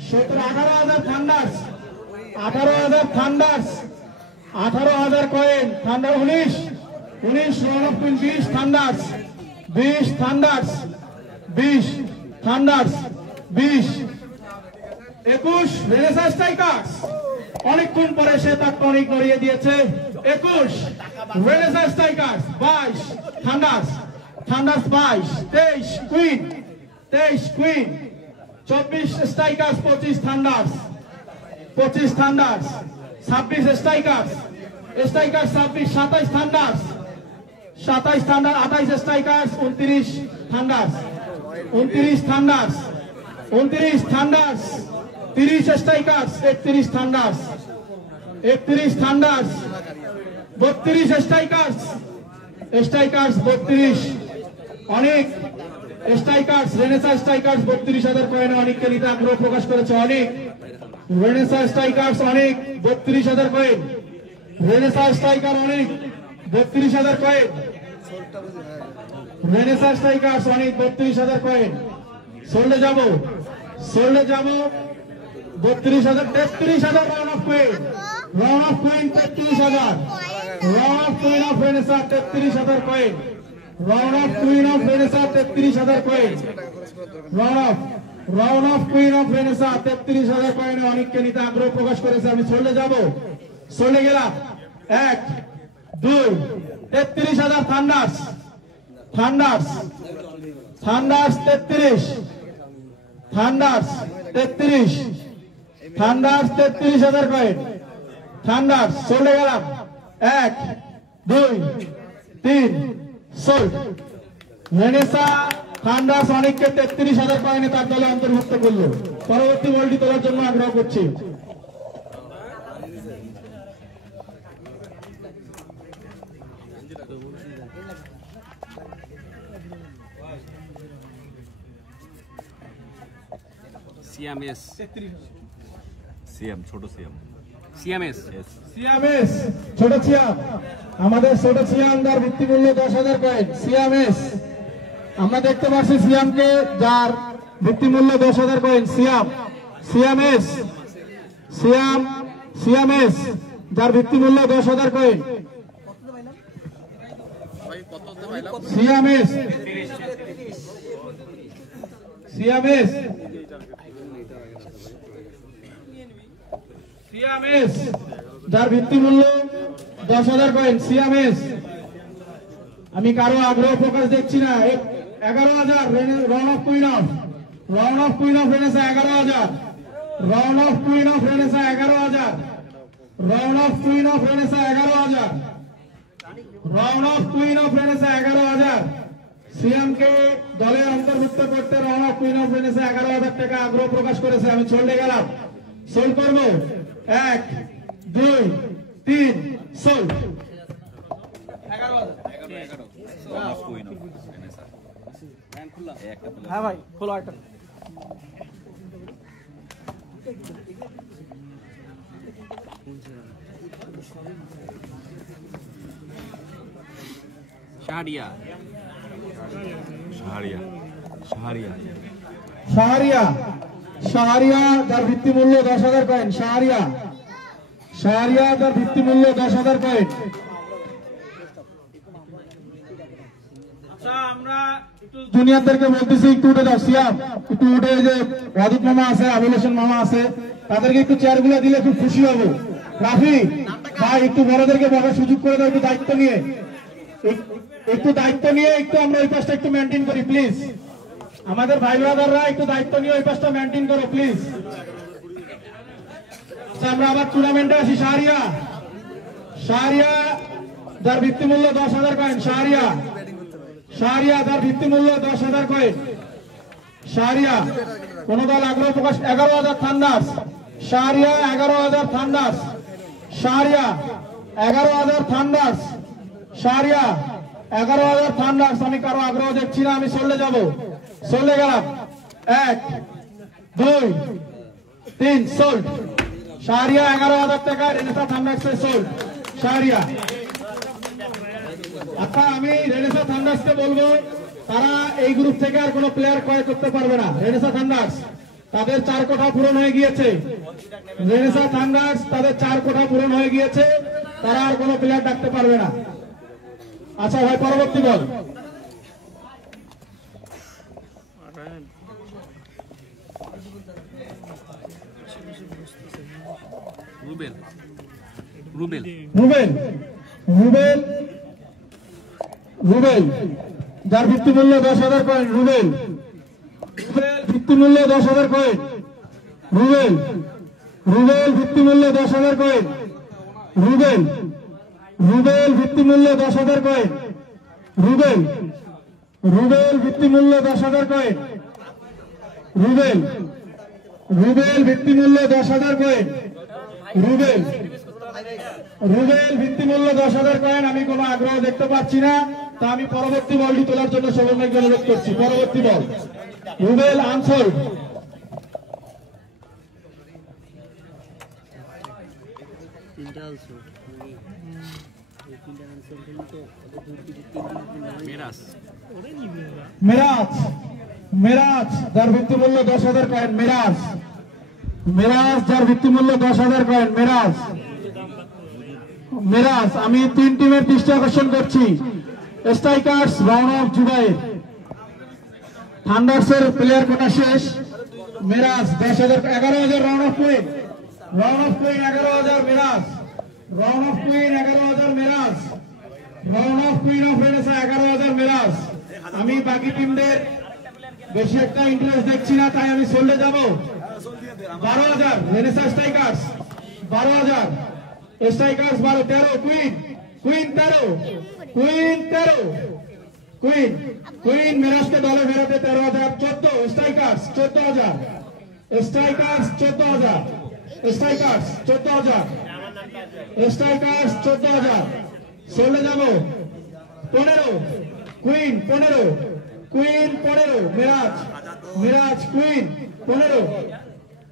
18,000 Thunders, 18,000 Thunders, 18,000 coin thunder. 19 run of queen 20 Thunders 20 Thunders 20 Thunders 20 21 renaissance strikers অনেকক্ষণ পরে সে তার tonic নড়িয়ে দিয়েছে 21 renaissance strikers 22 Thunders Thunders 22 23 queen 24 strikers 25 Thunders 25 Thunders 26 strikers 26 Thunders 27 thunder 28 strikers 29 Thunders 29 Thunders 30 strikers 31 thunders 32 strikers 32 অনেক strikers Renaissance strikers 32,000 কয়েনে অনেককে নিতে আগ্রহ প্রকাশ করেছে অনেক রেনেসাঁ স্ট্রাইকার্স অনেক 32,000 কয়েন রেনেসাঁ স্ট্রাইকার অনেক 32,000 কয়েন রেনেসাঁ স্ট্রাইকার্স অনেক 32,000 কয়েন সোল্ডে যাব 32,000 33,000 round of queen 33,000 round of queen of Renaissance 33,000 coin round of queen of Renaissance 33,000 coin round of queen of Renaissance 33,000 কয়েনে অনেককে নিতে আগ্রহ প্রকাশ করেছে আমি সোল্ডে যাব সোল্ডে গেলাম 1 2 33,000 থান্ডার্স 33 থান্ডার্স 33,000 কয়েন থান্ডার্স সোল্ডে গেলাম 1 2 3 সোল্ড রেনেসাঁ থান্ডার্স অনেককে 33,000 কয়েনে তার দলে অন্তর্ভুক্ত করলো পরবর্তী বলটি তোলার জন্য আগ্রহ করছি সিএমএস সিএম ছোট সিএম সিএমএস ছোট সিয়াম আমাদের ছোট সিয়াম যার ভিত্তি মূল্য 10,000 কয়েন সিএমএস আমরা দেখতে পাচ্ছি সিয়ামকে যার ভিত্তি মূল্য 10,000 কয়েন সিএমএস যার ভিত্তি মূল্য 10,000 কয়েন সিএমএস যার ভিত্তি মূল্য 10,000 কয়েন সিএমএস আমি কারো আগ্রহ প্রকাশ দেখছি না 11,000 round of queen of renaissance 11,000 round of queen of renaissance 11,000 round of queen of renaissance 11,000 round of queen of renaissance 11,000 সিএমকে দলে অন্তর্ভুক্ত করতে round of queen of renaissance 11,000 টাকা আগ্রহ প্রকাশ করেছে আমি সোল্ডে গেলাম সোল্ড করব 1 2 3 সোল্ড 11,000 হ্যাঁ ভাই খোলো একটা শাহরিয়া যার ভিত্তি মূল্য 10,000 কয়েন শাহরিয়া যার ভিত্তি মূল্য 10,000 কয়েন আমরা জুনিয়রদেরকে বলতেছি একটু উঠে দাও সিয়াম একটু উঠে যে রাজীব মামা আছে আবুল হোসেন মামা আছে তাদেরকে একটু চেয়ার গুলো দিলে খুব খুশি হবো রাফি ভাই একটু বড়দেরকে বসার সুযোগ করে দাও একটু দায়িত্ব নিয়ে একটু আমরা ওই পাশটা একটু মেনটেন করি প্লিজ আমাদের ভাই ব্রাদাররা একটু দায়িত্ব নিয়ে ওই পাশটা মেনটেন করো প্লিজ আমরা আবার টুর্নামেন্টে আসি শাহরিয়া যার ভিত্তি মূল্য 10,000 কয়েন শাহরিয়া যার ভিত্তি মূল্য 10,000 কয়েন শাহরিয়া কোন দল আগ্রহ প্রকাশ 11,000 Thunders Shahria 11,000 Thunders Shahria 11,000 Thunders Shahria 11,000 Thunders আমি কারো আগ্রহ দেখছি না আমি সোল্ডে যাব সোল্ডে গেলাম 1 2 3 সোল্ড শাহরিয়া 11,000 টাকা রেনেসাঁ থান্ডার্সে সোল্ড শাহরিয়া আচ্ছা আমি রেনেসাঁ থান্ডার্সকে বলবো তারা এই গ্রুপ থেকে আর কোনো প্লেয়ার ক্রয় করতে পারবে না রেনেসাঁ থান্ডার্স তাদের 4 কোঠা পূরণ হয়ে গিয়েছে রেনেসাঁ থান্ডার্স তাদের 4 কোঠা পূরণ হয়ে গিয়েছে তারা আর কোনো প্লেয়ার ডাকতে পারবে না আচ্ছা ভাই পরবর্তী বল। রুবেল রুবেল রুবেল রুবেল রুবেল যার ভিত্তি মূল্য 10,000 কয়েন। রুবেল রুবেল ভিত্তি মূল্য 10,000 কয়েন। রুবেল রুবেল ভিত্তি মূল্য 10,000 কয়েন। রুবেল রুবেল ভিত্তি মূল্য 10,000 কয়েন। রুবেল রুবেল ভিত্তি মূল্য 10,000 কয়েন। রুবেল রুবেল ভিত্তি মূল্য 10,000 কয়েন। রুবেল রুবেল ভিত্তি মূল্য 10,000 কয়েন। আমি কোনো আগ্রহ দেখতে পাচ্ছি না, তা আমি পরবর্তী বলটি তোলার জন্য সৌম্যকে অনুরোধ করছি। পরবর্তী বল রুবেল আনসার। মেরাজ মেরাজ যার ভিত্তি মূল্য 10,000 কয়েন। মেরাজ মেরাজ যার ভিত্তি মূল্য 10,000 কয়েন। মেরাজ মেরাজ আমি 3 টিমের দৃষ্টি আকর্ষণ করছি। স্ট্রাইকার্স রাউন্ড অফ জুবাইর, থান্ডার্সের প্লেয়ার কোটা শেষ। Meraj 10,000 11,000 round of Queen. Round of Queen 11,000 Meraj. Round of Queen 11,000 Meraj. Round of queen of Renaissance 11,000 Meraj. আমি বাকি টিমদের বেশি একটা ইন্টারেস্ট দেখছি না, তাই আমি চলে যাব। 12,000 Renaissance Strikers. 12,000 Strikers 12 13 Queen Queen 13 Queen 13 Queen Queen মেরাজকে দলে ফেরাতে 13,000 14 স্ট্রাইকার্স 14,000 স্ট্রাইকার্স 14,000 স্ট্রাইকার্স 14,000 স্ট্রাইকার্স 14,000 চলে যাব। 15 Queen 15 Queen 15 Meraj Meraj Queen 15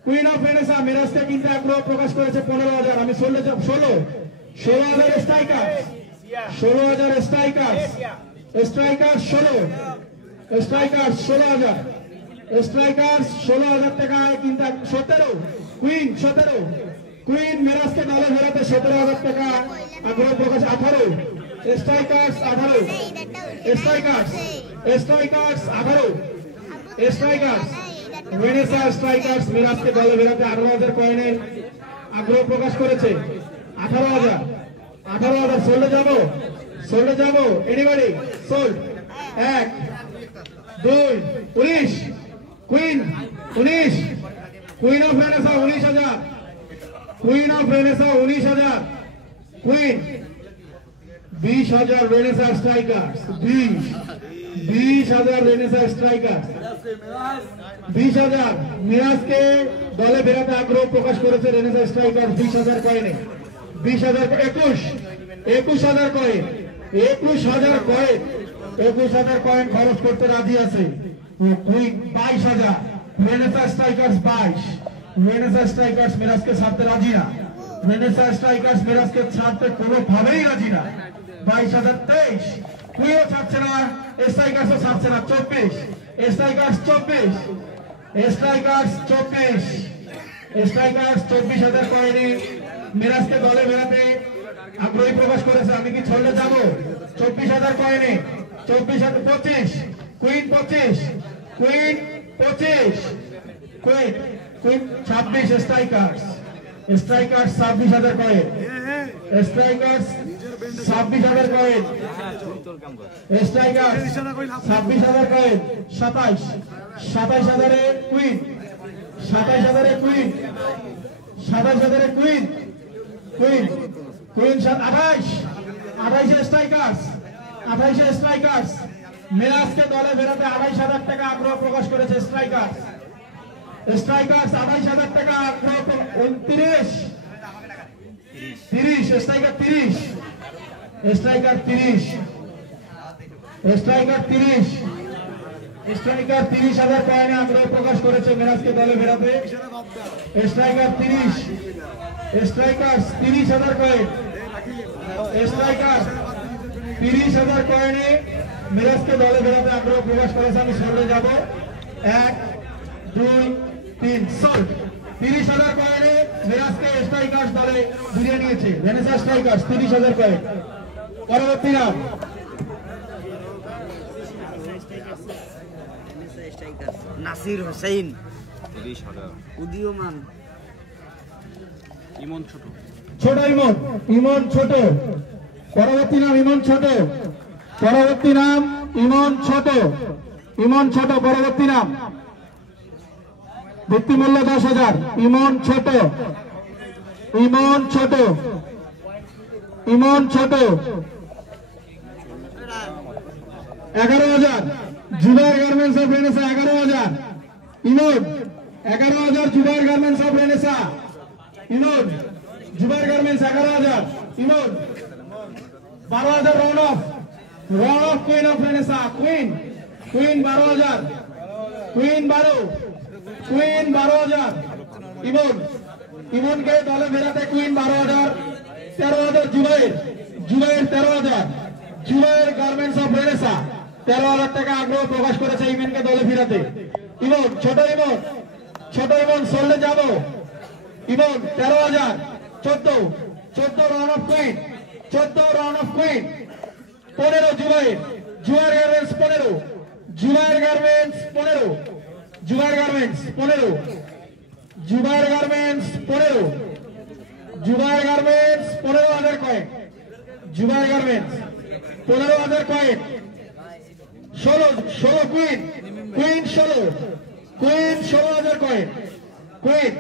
Queen of Renaissance মেরাজকে কিনতে আগ্রহ প্রকাশ করেছে 15,000। আমি 16,000 Strikers 16,000 Strikers Strikers 16 Strikers 16,000 Strikers 16,000 টাকায় কিনতে 17 কুইন 17 কুইন মেরাজকে দলে ফেরাতে 17,000 টাকা আগ্রহ প্রকাশ। 18 Strikers 18 Strikers Strikers 18 Strikers Renaissance Strikers মিরাজকে দলে ফেরাতে 18,000 কয়েনের আগ্রহ প্রকাশ করেছে। 18,000 চলে যাব anybody sold 1 2 19 queen 19 queen of Renaissance 19,000 queen of Renaissance 19,000 queen 20,000 Renaissance strikers 20,000 Renaissance strikers 20,000 মিরাজকে দলে ফেরাতে আগ্রহ প্রকাশ করেছে Renaissance striker 20,000 কয়েনে। 20,000 21,000 coin 21,000 coin 21,000 coin খরচ করতে রাজি আছে। 22,000 রেনেসা স্ট্রাইকার্স 22 রেনেসা স্ট্রাইকার্স মিরাজকে ছাড়তে রাজি না। রেনেসা স্ট্রাইকার্স মিরাজকে ছাড়তে কোনোভাবেই রাজি না। 22,000 23 কুইও ছাড়ছে না, স্ট্রাইকার্সও ছাড়ছে না। 24 স্ট্রাইকার্স 24 স্ট্রাইকার্স 24 স্ট্রাইকার্স 24,000 কয়েনে মিরাজকে দলে ফেরাতে আগ্রহী প্রকাশ করেছে। আমি কি চলে যাব? 24,000 কয়েনে 24,000 25 Queen 25 Queen 25 Queen Queen 26 Strikers 26,000 coin Strikers 26,000 coin Strikers 26,000 coin 27,000 Queen 27,000 Queen 27,000 Queen Queen Queen 28 Strikers 28 Strikers মিরাজকে দলে ফেরাতে 28,000 টাকা আগ্রহ প্রকাশ করেছে। স্ট্রাইকার্স 28,000 টাকা আগ্রহ 29 30 স্ট্রাইকার 30 স্ট্রাইকার 30 30,000 কয়েনে আগ্রহ প্রকাশ করেছে মিরাজকে দলে ফেরাতে। স্ট্রাইকার 30 স্ট্রাইকার্স 30,000 কয়েন স্ট্রাইকার 30,000 কয়েনে মিরাজকে দলে ফেরাতে আগ্রহ প্রকাশ করেছে। আমি সরে যাব 1 2 3 সল্ট 30,000 কয়েনে মিরাজকে স্ট্রাইকার্স দলে ঘুরিয়ে নিয়েছে রেনেসা স্ট্রাইকার্স 30,000 কয়েন। পরবর্তী নাম নাসির হোসেন 30,000 উদীয়মান ইমন ছোট ছোট ইমন, ইমন ছোট। পরবর্তী নাম ইমন ছোট, পরবর্তী নাম ইমন ছোট, ইমন ছোট পরবর্তী নাম। ভিত্তি মূল্য 10,000। ইমন ছোট, ইমন ছোট, ইমন ছোট 11,000। Zubair garments of Renaissance 11,000। Emon 11,000 Zubair garments of Renaissance. Emon Zubair garments 11,000। Emon 12,000 round of, round of queen of Renaissance. Queen, queen 12,000, queen 12, queen 12,000। Emon, ইমনকে দলে ফেরাতে queen 12,000। 13,000 Zubair, Zubair 13,000। Zubair garments of Renaissance 13,000 টাকা আগ্রহ প্রকাশ করেছে ইমনকে দলে ফেরাতে। ইমন ছোট, ইমন ছোট, ইমন সোল্ডে যাব। Emon 13,000। 14 round of queen, 14 round of queen. 15 Zubair, Zubair garments 15, Zubair garments 15, Zubair garments 15, Zubair garments 15, Zubair garments 15,000 coin, Zubair garments 15,000 coin. 16 queen, queen 16, queen 16,000 coin. Queen,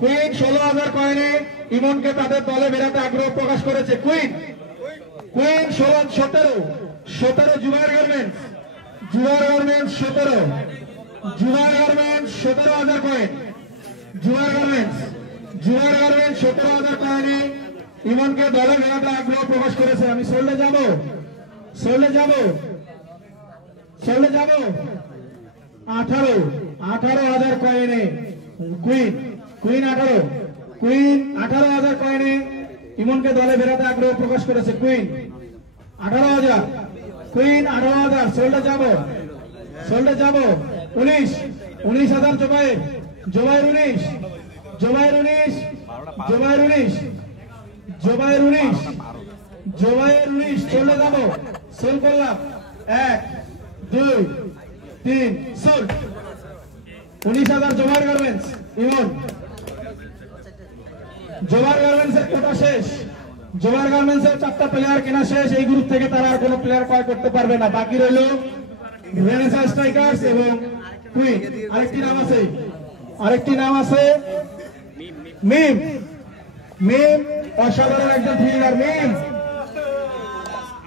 queen 16,000 কয়েনে ইমনকে তাদের দলে বেরাতে আগ্রহ প্রকাশ করেছে। Queen, queen 17 Zubair garments, Zubair garments 17, Zubair garments 17,000 coin. Zubair garments, Zubair garments 17,000 কয়েনে ইমনকে দলে বেরাতে আগ্রহ প্রকাশ করেছে। আমি সোল্ডে যাব, সোল্ডে যাব, সোল্ডে যাব। 18,000 কয়েনে কুইন, কুইন 18, কুইন 18,000 কয়েনে ইমনকে দলে বেরাতে আগ্রহ প্রকাশ করেছে। Queen 18,000, queen 18,000। সোল্ডে যাব, সোল্ডে যাব। 19,000 জুবাইর, জুবাইর 19, জুবাইর 19, জুবাইর 19, জুবাইর 19, জুবাইর 19। সোল্ডে যাব, সোল করলাম। 1, 2, 3 সোল। 19,000 জুবাইর গার্মেন্টস। ইমন জোবাইর গার্মেন্টস এর কোটা শেষ, জোবাইর গার্মেন্টস এর 4টা প্লেয়ার কেনা শেষ। এই গ্রুপ থেকে তারা আর কোনো প্লেয়ার ক্রয় করতে পারবে না। বাকি রইল রেনেসা স্ট্রাইকার্স এবং কুইন। আরেকটি নাম আছে, আরেকটি নাম আছে মিম। মিম অসাধারণ একজন ফিল্ডার। মিম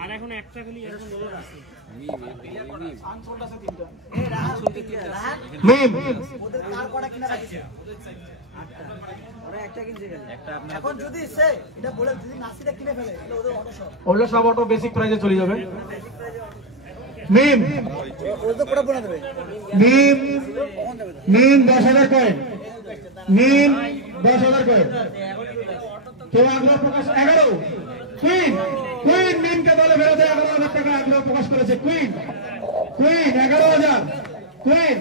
আর এখন একটা খালি এরকম বলার আছে মিম ওদের কার কটা কিনা রাখছে ওরা একটা কিনছে এখন যদি সে এটা বলে যদি নাসিটা কিনে ফেলে তাহলে ওদের অটো সব ওগুলো সব অটো বেসিক প্রাইজে চলে যাবে। মিম, ওদের তো কোটা বলে দেবে। মিম, মিম 10,000 কয়েন, মিম 10,000 কয়েন। কেউ আগ্রহ প্রকাশ 11 কুইন, কুইন মিমকে দলে ফেরাতে 11,000 টাকা আগ্রহ প্রকাশ করেছে। Queen, queen 11,000। কুইন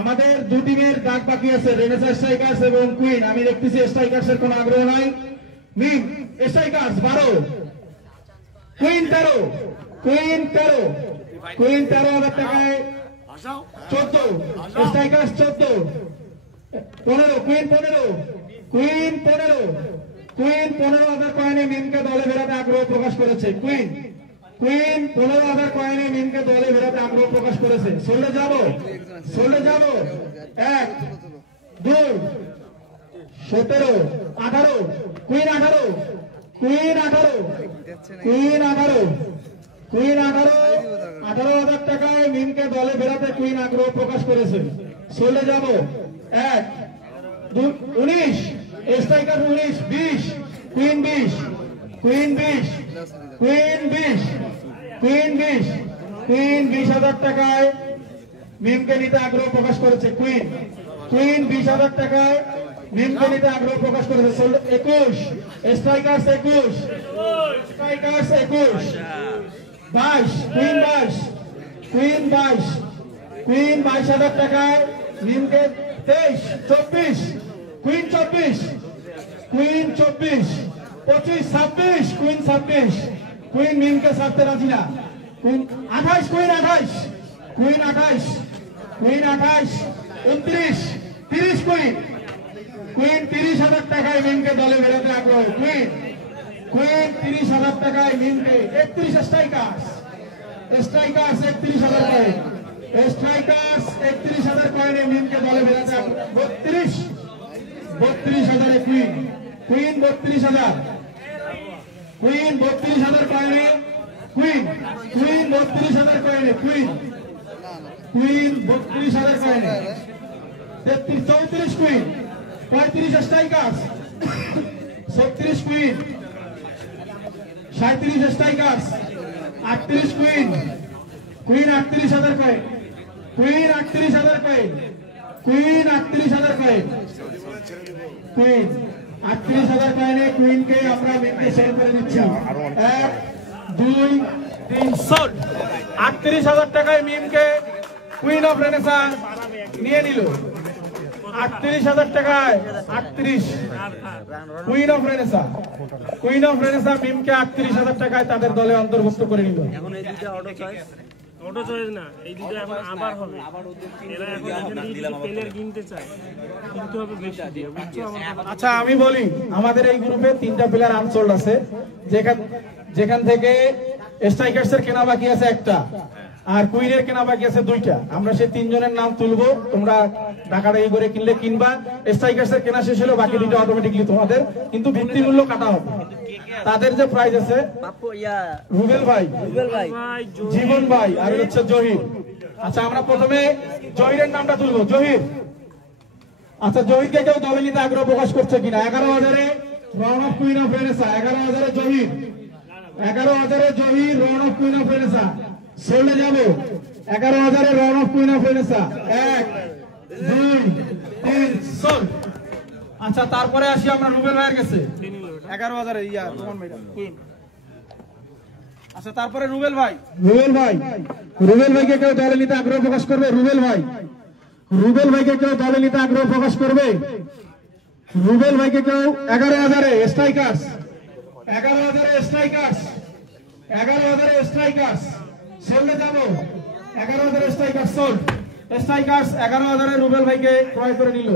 আমাদের দু টিমের ডাক বাকি আছে, রেনেসা স্ট্রাইকার্স এবং কুইন। আমি দেখতেছি স্ট্রাইকার্স এর কোনো আগ্রহ নাই। মিম স্ট্রাইকার্স 12, কুইন 13, কুইন 13, কুইন 13,000 টাকায় 14, স্ট্রাইকার্স 14, 15, কুইন 15, কুইন 15, কুইন 15,000 কয়েনে মিমকে দলে ফেরাতে আগ্রহ প্রকাশ করেছে। কুইন, কুইন 15,000 কয়েনে মিমকে দলে ফেরাতে আগ্রহ প্রকাশ করেছে। সোল্ডে যাব, সোল্ডে যাব। 1, 2, 17, 18, কুইন 18, কুইন 18, কুইন 18, কুইন 18, 18,000 টাকায় মিমকে দলে ফেরাতে কুইন আগ্রহ প্রকাশ করেছে। সোল্ডে যাব। 1, 2, 19, striker 19, 20, queen 20, queen 20, queen 20, queen 20, queen 20,000 টাকায় মিমকে নিতে আগ্রহ প্রকাশ করেছে। কুইন, কুইন 20,000 টাকায় মিমকে নিতে আগ্রহ প্রকাশ করেছে। 21, strikers 21, strikers 21, 22, queen 22, queen 22, queen 22,000 টাকায় মিমকে 23, 24, কুইন 24, কুইন 24, 25, 26, কুইন 26, কুইন মিমকে ছাড়তে রাজি না। Queen 28, queen 28, queen 28, queen 28, 29, 30 queen. Queen 30,000 টাকায় মিমকে দলে বেরোতে আগ্রহ। কুইন 30,000 টাকায় মিমকে। 31 স্ট্রাইকার্স 31,000 কয়েন। স্ট্রাইকার্স 31,000 কয়েনে মিমকে দলে বেরোতে আগ্রহ। 32,000 কুইন 32,000 কুইন 32,000 কয়েনে। কুইন 32,000 কয়েনে। কুইন 32,000 কয়েনে। 34 Queen 35 Strikers 36 Queen 37 Strikers 38 Queen 38,000 coin. Queen 38,000 coin. Queen 38,000 coin. Queen 38,000 কয়েনে কুইনকে আমরা মিমকে সেল করে দিচ্ছি। 1, 2, 3 সোল্ড। 38,000 টাকায় মিমকে কুইন অফ রেনেসাঁ নিয়ে নিল। 38,000 টাকায় 38 কুইন অফ রেনেসাঁ মিমকে 38,000 টাকায় তাদের দলে অন্তর্ভুক্ত করে নিল। এখন এই দুটো অটো চয়েস না, এই দুটো এখন আবার হবে। এরা এখন তেলের কিনতে চায়, কিন্তু হবে বেশি দিয়ে, বুঝছো আমার কথা? আচ্ছা আমি বলি, আমাদের এই গ্রুপে 3টা প্লেয়ার আনসোল্ড আছে, যেখান থেকে স্ট্রাইকার্সের কেনা বাকি আছে 1টা, আর কুইনের কেনা বাকি আছে 2টা। আমরা সেই 3 জনের নাম তুলবো, তোমরা টাকাটাই করে কিনলে কিনবা। স্ট্রাইকার্সের কেনা শেষ হলো, বাকি 2টা অটোমেটিকলি তোমাদের, কিন্তু ভিত্তি মূল্য কাটা হবে। তাদের যে প্রাইস আছে, রুবেল ভাই, জীবন ভাই, আর হচ্ছে জহির। আচ্ছা আমরা প্রথমে জহিরের নামটা তুলবো। জহির, আচ্ছা জহিরকে কেউ দলে নিতে আগ্রহ প্রকাশ করছে কিনা? 11,000-এ run of queen of Renaissance. 11,000-এ জহির, 11,000-এ Zahir run of queen of Renaissance. সোল্ডে যাবো 11,000-এ run of queen of Renaissance. 1, 2, 3 sold. আচ্ছা তারপরে আসি আমরা রুবেল ভাইয়ের কাছে। 11,000-এ তোমার ভাইটা। আচ্ছা তারপরে রুবেল ভাইকে কেউ দলে নিতে আগ্রহ প্রকাশ করবে? রুবেল ভাইকে কেউ দলে নিতে আগ্রহ প্রকাশ করবে? রুবেল ভাইকে কেউ 11,000-এ স্ট্রাইকার্স 11,000-এ স্ট্রাইকার্স সোল্ডে যাবো। 11,000-এ স্ট্রাইকার্স সোল্ড। স্ট্রাইকার্স 11,000-এ রুবেল ভাইকে ক্রয় করে নিল।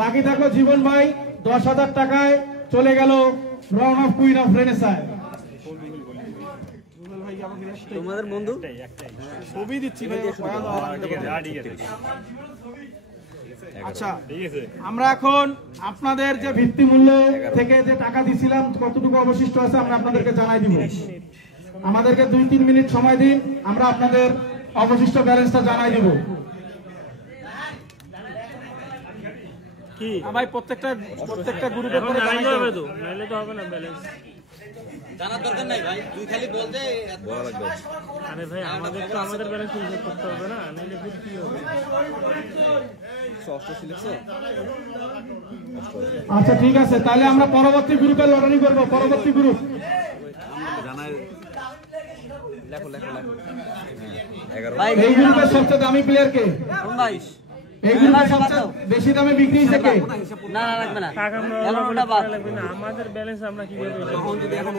বাকি থাকলো জীবন ভাই 10,000 টাকায় চলে গেল run of queen of renaissance. তোমাদের বন্ধু ছবি দিচ্ছি ভাই। আচ্ছা আমরা এখন আপনাদের যে ভিত্তি মূল্য থেকে যে টাকা দিছিলাম কতটুকু অবশিষ্ট আছে আমরা আপনাদেরকে জানাই দিব। আমাদেরকে 2-3 মিনিট সময় দিন, আমরা আপনাদের অবশিষ্ট ব্যালেন্সটা জানাই দিব। কি ভাই প্রত্যেকটা গ্রুপে করে নাইলে হবে তো, নাইলে তো হবে না ব্যালেন্স জানার দরকার নাই ভাই, তুই খালি বলতে বলা লাগবে। আরে ভাই আমাদের তো আমাদের ব্যালেন্স হিসাব করতে হবে না, নাইলে ফির কি হবে? 88 লিখছো? আচ্ছা ঠিক আছে, তাহলে আমরা পরবর্তী গ্রুপে লড়াই করব। পরবর্তী গ্রুপ জানাই লেখো এই গ্রুপের সবচেয়ে দামি প্লেয়ার কে? ভাই এই গ্রুপের সবচেয়ে বেশি দামে বিক্রি হয়েছে কে? না রাখবে না, আমরা বাদ লাগবে না। আমাদের ব্যালেন্স আমরা কিভাবে তখন যদি এখন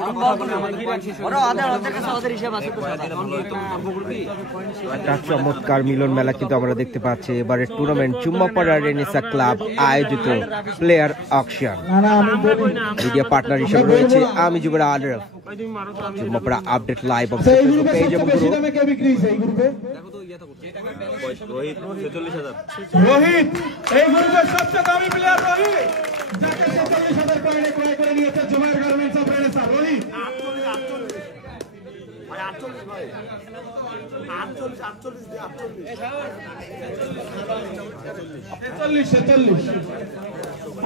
ওরা ওদের কাছে ওদের হিসাব আছে তো একটা চমৎকার মিলন মেলা কিন্তু আমরা দেখতে পাচ্ছি। এবারে টুর্নামেন্ট জুম্মাপাড়া রেনেসাঁ ক্লাব আয়োজিত প্লেয়ার অকশন। মিডিয়া পার্টনার হিসেবে রয়েছে আমি জুবের আলম। জুম্মাপাড়া আপডেট লাইভ এই গ্রুপে সবচেয়ে বেশি দামে কে বিক্রি হয়েছে? এই গ্রুপে রোহিত 46,000। রোহিত এই গ্রুপের সবচেয়ে দামি প্লেয়ার রোহিত, যাকে 46,000 কয়েনে ক্রয় করে নিয়েছে Zubair garments of Renaissance. Rohit 46।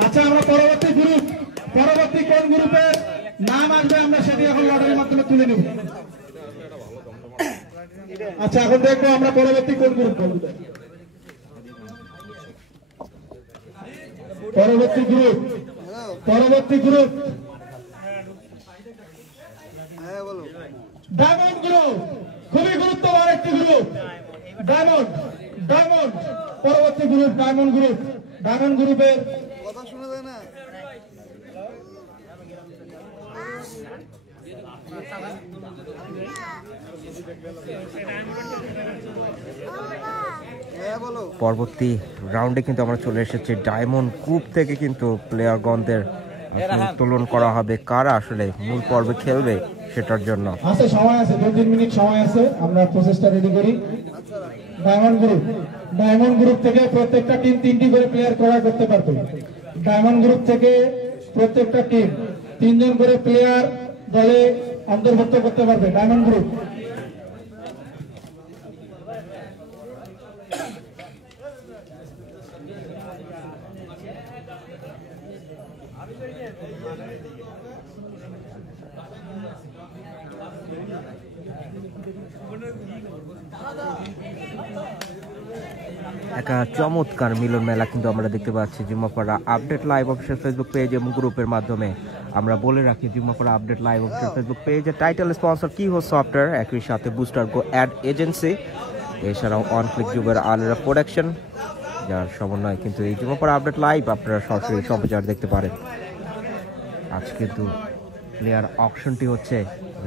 আচ্ছা আমরা পরবর্তী কোন গ্রুপের নাম আসবে আমরা সেটি এখন লটারির মাধ্যমে তুলে নেব। আচ্ছা এখন দেখবো আমরা পরবর্তী কোন গ্রুপ বলবো। পরবর্তী গ্রুপ ডায়মন্ড গ্রুপ, খুবই গুরুত্বপূর্ণ একটি গ্রুপ। ডায়মন্ড পরবর্তী গ্রুপ ডায়মন্ড গ্রুপের কথা শোনা যায় না। পরবর্তী রাউন্ডে কিন্তু আমরা চলে এসেছি ডায়মন্ড গ্রুপ থেকে কিন্তু প্লেয়ারগণদের উত্তোলন করা হবে কারা আসলে মূল পর্বে খেলবে সেটার জন্য। আছে সময় আছে, 2-3 মিনিট সময় আছে, আমরা প্রসেসটা রেডি করি। ডায়মন্ড গ্রুপ থেকে প্রত্যেকটা টিম 3টি করে প্লেয়ার ক্রয় করতে পারবে। ডায়মন্ড গ্রুপ থেকে প্রত্যেকটা টিম 3 জন করে প্লেয়ার দলে অন্তর্ভুক্ত করতে পারবে। ডায়মন্ড গ্রুপ একটা চমৎকার মিলন মেলা কিন্তু আমরা দেখতে পাচ্ছি Jummapara update live official Facebook page এবং গ্রুপের মাধ্যমে। আমরা বলে রাখি Jummapara update live official Facebook পেজের টাইটেল স্পন্সর কি হো সফটওয়্যার, একই সাথে বুস্টার গো অ্যাড এজেন্সি, এছাড়াও অন ক্লিক যুগের আলেরা প্রোডাকশন, যার সমন্বয় কিন্তু এই জুম্মাপাড়া আপডেট লাইভ আপনারা সরাসরি সম্প্রচার দেখতে পারেন। আজ কিন্তু প্লেয়ার অকশনটি হচ্ছে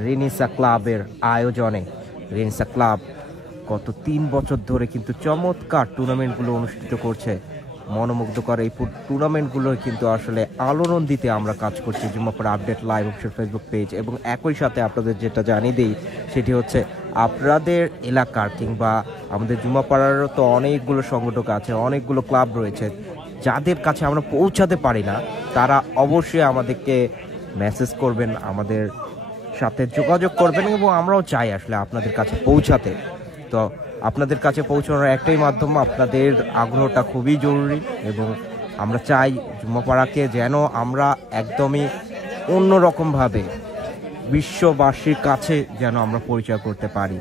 রেনিসা ক্লাবের আয়োজনে। রেনিসা ক্লাব গত 3 বছর ধরে কিন্তু চমৎকার টুর্নামেন্টগুলো অনুষ্ঠিত করছে। মনোমুগ্ধকর এই টুর্নামেন্টগুলো কিন্তু আসলে আলোড়ন দিতে আমরা কাজ করছি Jummapara update live official Facebook page, এবং একই সাথে আপনাদের যেটা জানিয়ে দিই সেটি হচ্ছে আপনাদের এলাকার কিংবা আমাদের জুম্মাপাড়ারও তো অনেকগুলো সংগঠক আছে, অনেকগুলো ক্লাব রয়েছে, যাদের কাছে আমরা পৌঁছাতে পারি না তারা অবশ্যই আমাদেরকে মেসেজ করবেন, আমাদের সাথে যোগাযোগ করবেন, এবং আমরাও চাই আসলে আপনাদের কাছে পৌঁছাতে। তো আপনাদের কাছে পৌঁছানোর একটাই মাধ্যম, আপনাদের আগ্রহটা খুবই জরুরি, এবং আমরা চাই জুম্মাপাড়াকে যেন আমরা একদমই অন্যরকমভাবে বিশ্ববাসীর কাছে যেন আমরা পরিচয় করতে পারি।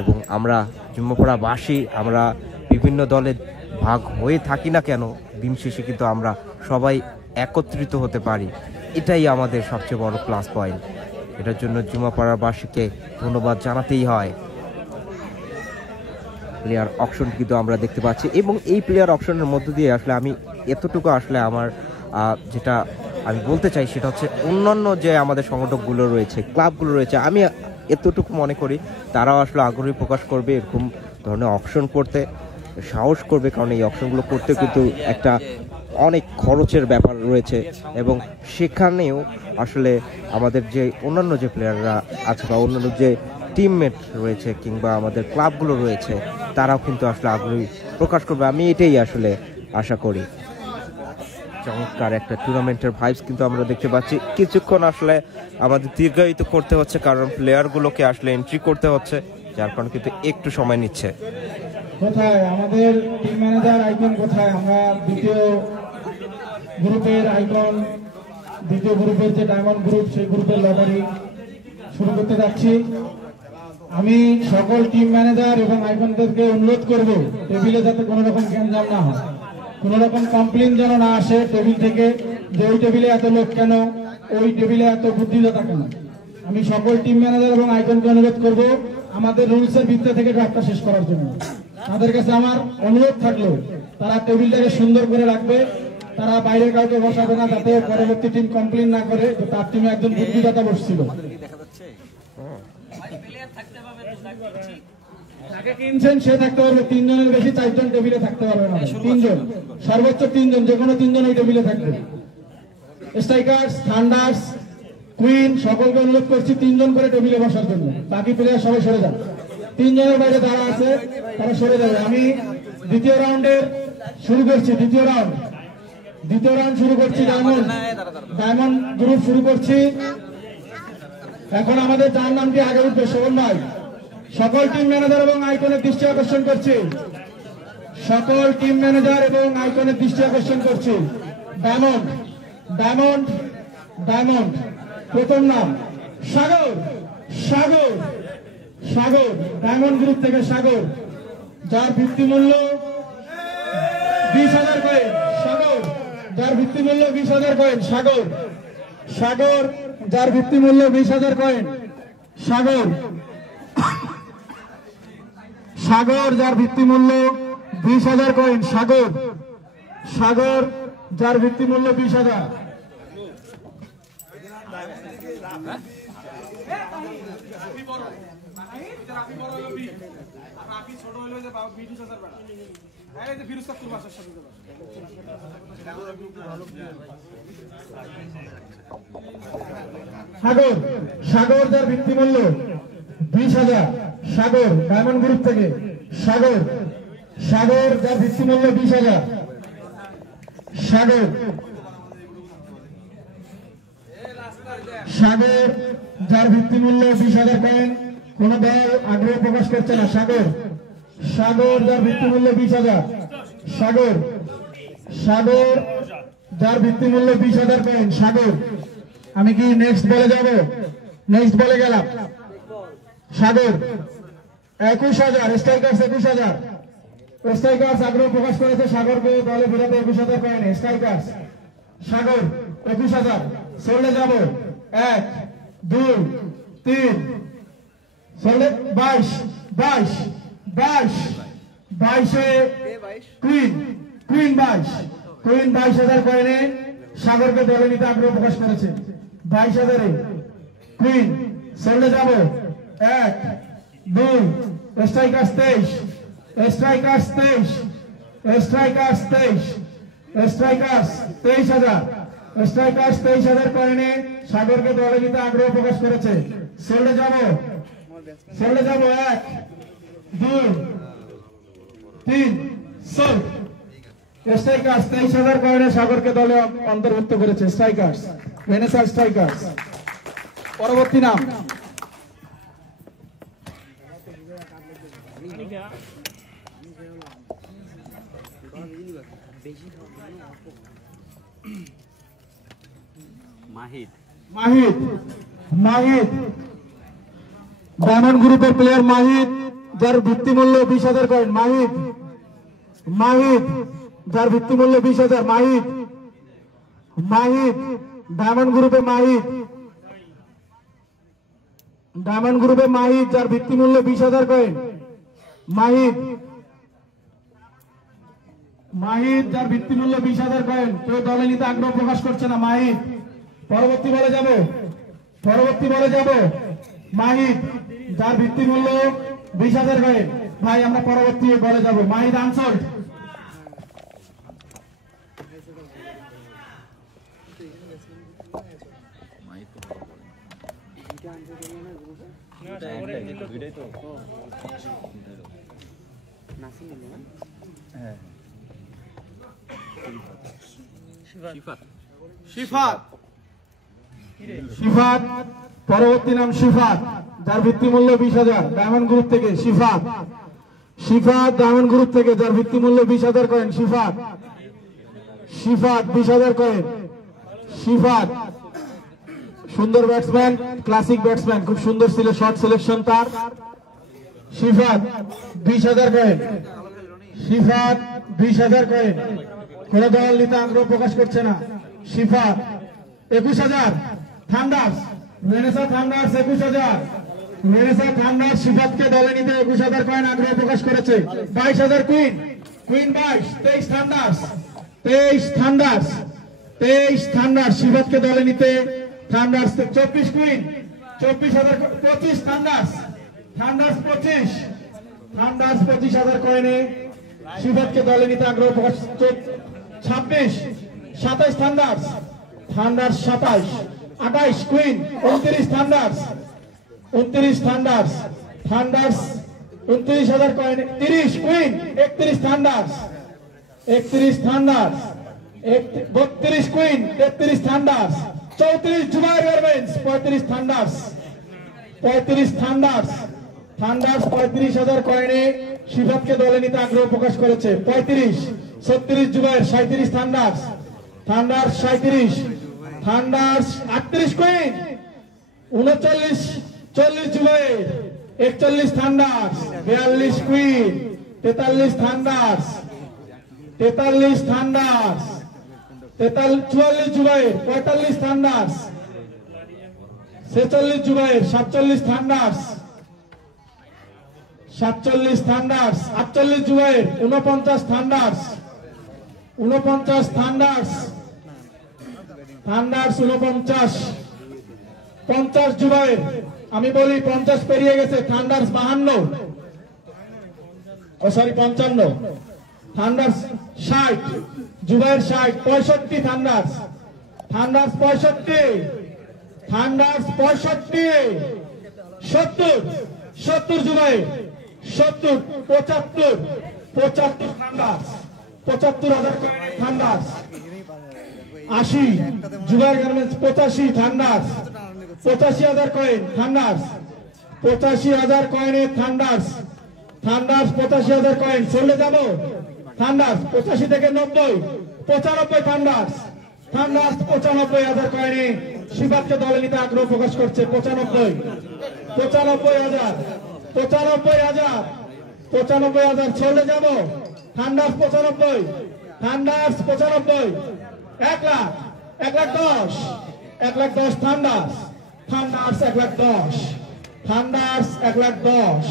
এবং আমরা জুম্মাপাড়াবাসী আমরা বিভিন্ন দলে ভাগ হয়ে থাকি না কেন, দিন শেষে কিন্তু আমরা সবাই একত্রিত হতে পারি, এটাই আমাদের সবচেয়ে বড় প্লাস পয়েন্ট। এটার জন্য জুম্মাপাড়াবাসীকে ধন্যবাদ জানাতেই হয়। প্লেয়ার অকশন কিন্তু আমরা দেখতে পাচ্ছি, এবং এই প্লেয়ার অকশনের মধ্য দিয়ে আসলে আমি এতটুকু আসলে আমার যেটা আমি বলতে চাই সেটা হচ্ছে অন্যান্য যে আমাদের সংগঠকগুলো রয়েছে, ক্লাবগুলো রয়েছে, আমি এতটুকু মনে করি তারাও আসলে আগ্রহী প্রকাশ করবে এরকম ধরনের অকশন করতে, সাহস করবে, কারণ এই অকশনগুলো করতে কিন্তু একটা অনেক খরচের ব্যাপার রয়েছে, এবং সেখানেও আসলে আমাদের যে অন্যান্য যে প্লেয়াররা আছে বা অন্যান্য যে টিমমেট রয়েছে কিংবা আমাদের ক্লাবগুলো রয়েছে তারাও কিন্তু আসলে আগ্রহী প্রকাশ করবে, আমি এটাই আসলে আশা করি। চমৎকার একটা টুর্নামেন্টের ভাইবস কিন্তু আমরা দেখতে পাচ্ছি। কিছুক্ষণ আসলে আমাদের দীর্ঘায়িত করতে হচ্ছে কারণ প্লেয়ারগুলোকে আসলে এন্ট্রি করতে হচ্ছে, যার কারণে কিন্তু একটু সময় নিচ্ছে। কোথায় আমাদের টিম ম্যানেজার আইকন কোথায়? আমরা দ্বিতীয় গ্রুপের আইকন, দ্বিতীয় গ্রুপের যে ডায়মন্ড গ্রুপ সেই গ্রুপের লটারি শুরু করতে যাচ্ছি। আমি সকল টিম ম্যানেজার এবং আইকনদেরকে অনুরোধ করব টেবিলে যাতে কোনো রকম গ্যাঞ্জাম না হয়, কোনো রকম কমপ্লেন যেন না আসে টেবিল থেকে যে ওই টেবিলে এত লোক কেন, ওই টেবিলে এত বুদ্ধিদাতা কেন। আমি সকল টিম ম্যানেজার এবং আইকনকে অনুরোধ করব আমাদের রুলসের ভিত্তি থেকে ড্রাফটটা শেষ করার জন্য। তাদের কাছে আমার অনুরোধ থাকলো তারা টেবিলটাকে সুন্দর করে রাখবে, তারা বাইরে কাউকে বসাবে না যাতে পরবর্তী টিম কমপ্লেন না করে যে তার টিমে একজন বুদ্ধিদাতা বসছিল। যাকে কিনছেন সে থাকতে পারবে, 3 জনের বেশি 4 জন টেবিলে থাকতে পারবে না, 3 জন সর্বোচ্চ 3 জন, যে কোনো 3 জন এই টেবিলে থাকবে। স্ট্রাইকার্স, থান্ডার্স, কুইন সকলকে অনুরোধ করছি 3 জন করে টেবিলে বসার জন্য, বাকি প্লেয়ার সবাই সরে যান। 3 জনের বাইরে যারা আছে তারা সরে যাবে। আমি দ্বিতীয় রাউন্ডের শুরু করছি, দ্বিতীয় রাউন্ড শুরু করছি। ডায়মন্ড গ্রুপ শুরু করছি। এখন আমাদের যার নামটি আগে উঠবে শোভন ভাই। সকল টিম ম্যানেজার এবং আইকনের দৃষ্টি আকর্ষণ করছি, সকল টিম ম্যানেজার এবং আইকনের দৃষ্টি আকর্ষণ করছি। ডায়মন্ড প্রথম নাম সাগর ডায়মন্ড গ্রুপ থেকে সাগর, যার ভিত্তি মূল্য 20,000 কয়েন। যার ভিত্তি মূল্য 20,000 কয়েন। সাগর যার ভিত্তি মূল্য 20,000 কয়েন। সাগর যার ভিত্তি মূল্য 20,000 কয়েন। সাগর যার ভিত্তি মূল্য 20,000। সাগর সাগর যার ভিত্তি মূল্য 20,000 সাগর ডায়মন্ড গ্রুপ থেকে সাগর সাগর যার ভিত্তি মূল্য 20,000 সাগর সাগর যার ভিত্তি মূল্য 20,000 কয়েন। কোন দল আগ্রহ প্রকাশ করছে না। সাগর সাগর যার ভিত্তি মূল্য 20,000 সাগর সাগর যার ভিত্তি মূল্য 20,000 কয়েন সাগর। আমি কি নেক্সট বলে যাব? নেক্সট বলে গেলাম। সাগর 21,000 স্ট্রাইকার্স 21,000 স্ট্রাইকার্স আগ্রহ প্রকাশ করেছে সাগরকে দলে ফেরাতে 21,000 কয়েন স্ট্রাইকার্স সাগর 21,000 চলে যাব 1 2 3 চলে 22 22 22 22 কুইন কুইন 22 কুইন 22,000 কয়েনে সাগরকে দলে নিতে আগ্রহ প্রকাশ করেছে 22,000 কুইন চলে যাব 1 2 strikers 23 strikers 23 strikers 23 strikers 23,000 strikers 23,000 কয়েনে সাগরকে দলে নিতে আগ্রহ প্রকাশ করেছে চলে যাব 1 2 3 চল স্ট্রাইকার্স 23,000 কয়েনে সাগরকে দলে অন্তর্ভুক্ত করেছে স্ট্রাইকার্স রেনেসার স্ট্রাইকার্স। পরবর্তী নাম মাহিদ মাহিদ মাহিদ ডায়মন্ড গ্রুপের প্লেয়ার মাহিদ যার ভিত্তি মূল্য 20,000 কয়েন মাহিদ মাহিদ যার ভিত্তি মূল্য 20,000 মাহিদ মাহিদ ডায়মন্ড গ্রুপে মাহিদ ডায়মন্ড গ্রুপে মাহিদ যার ভিত্তি মূল্য 20,000 কয়েন মাহিদ মাহিদ যার ভিত্তি মূল্য 20,000 কয়েন। কেউ দলে নিতে আগ্রহ প্রকাশ করছে না মাহিদ। পরবর্তী বলে যাব মাহিদ যার ভিত্তি মূল্য 20,000 কয়েন। ভাই আমরা পরবর্তী বলে যাব মাহিদ আনসার্ড শিফাত শিফাত পরবর্তী নাম শিফাত যার ভিত্তি মূল্য 20,000 ডায়মন্ড গ্রুপ থেকে শিফাত শিফাত ডায়মন্ড গ্রুপ থেকে যার ভিত্তি মূল্য 20,000 কয়েন শিফাত শিফাত 20,000 কয়েন শিফাত সুন্দর ব্যাটসম্যান ক্লাসিক ব্যাটসম্যান খুব সুন্দর ছিল শর্ট সিলেকশন তার। Shifat 20,000 coin Shifat 20,000 coin. কোন দল নিতে আগ্রহ প্রকাশ করছে না। শিফাত 21,000 Thunders Renaissance Thunders 21,000 Renaissance Thunders শিফাতকে দলে নিতে 21,000 কয়েন আগ্রহ প্রকাশ করেছে। 22,000 Queen Queen 22 23 Thunders 23 Thunders 23 Thunders শিফাতকে দলে নিতে Thunders 24 Queen 24,000 25 Thunders Thunders 25 Thunders 25,000 কয়েনে শিফাতকে দলে নিতে আগ্রহ প্রকাশ 26 27 Thunders Thunders 27 28 Queen 29 Thunders 29 thunders thunders 29,000 coin 30 queen 31 thunders 31 thunders 32 queen 33 thunders 34 Zubair garments 35 thunders 35 thunders thunders 35,000 কয়েনে শিফাতকে দলে নিতে আগ্রহ প্রকাশ করেছে। 35 36 Zubair 37 thunders thunders 37 thunders 38 queen 39 40 Zubair 41 thunders 42 queen 43 thunders 43 thunders 44 Zubair 45 thunders 46 Zubair 47 thunders 47 thunders 48 Zubair 49 thunders 49 thunders Thunders 49 50 Zubair আমি বলি 50 পেরিয়ে গেছে। Thunders 52, oh sorry 55, Thunders 60, Zubair 60, 65 Thunders, Thunders 65, Thunders 65, 70, 70 Zubair, 70, 75, 75 Thunders, 75,000 Thunders, 80 Zubair garments, 85 Thunders, 85,000 coin Thunders, 85,000 কয়েনে থান্ডার্স, থান্ডার্স 85,000 কয়েন। চলে যাবো থান্ডার্স 85 থেকে 90, 95 Thunders, Thunders 95,000 কয়েনে শিবাদকে দলে নিতে আগ্রহ প্রকাশ করছে। 95,000, 95,000, চলে যাবো Thunders 95, Thunders 95, 1 lakh, 1,10,000, 1,10,000 Thunders, Thunders 1,10,000, Thunders 1,10,000,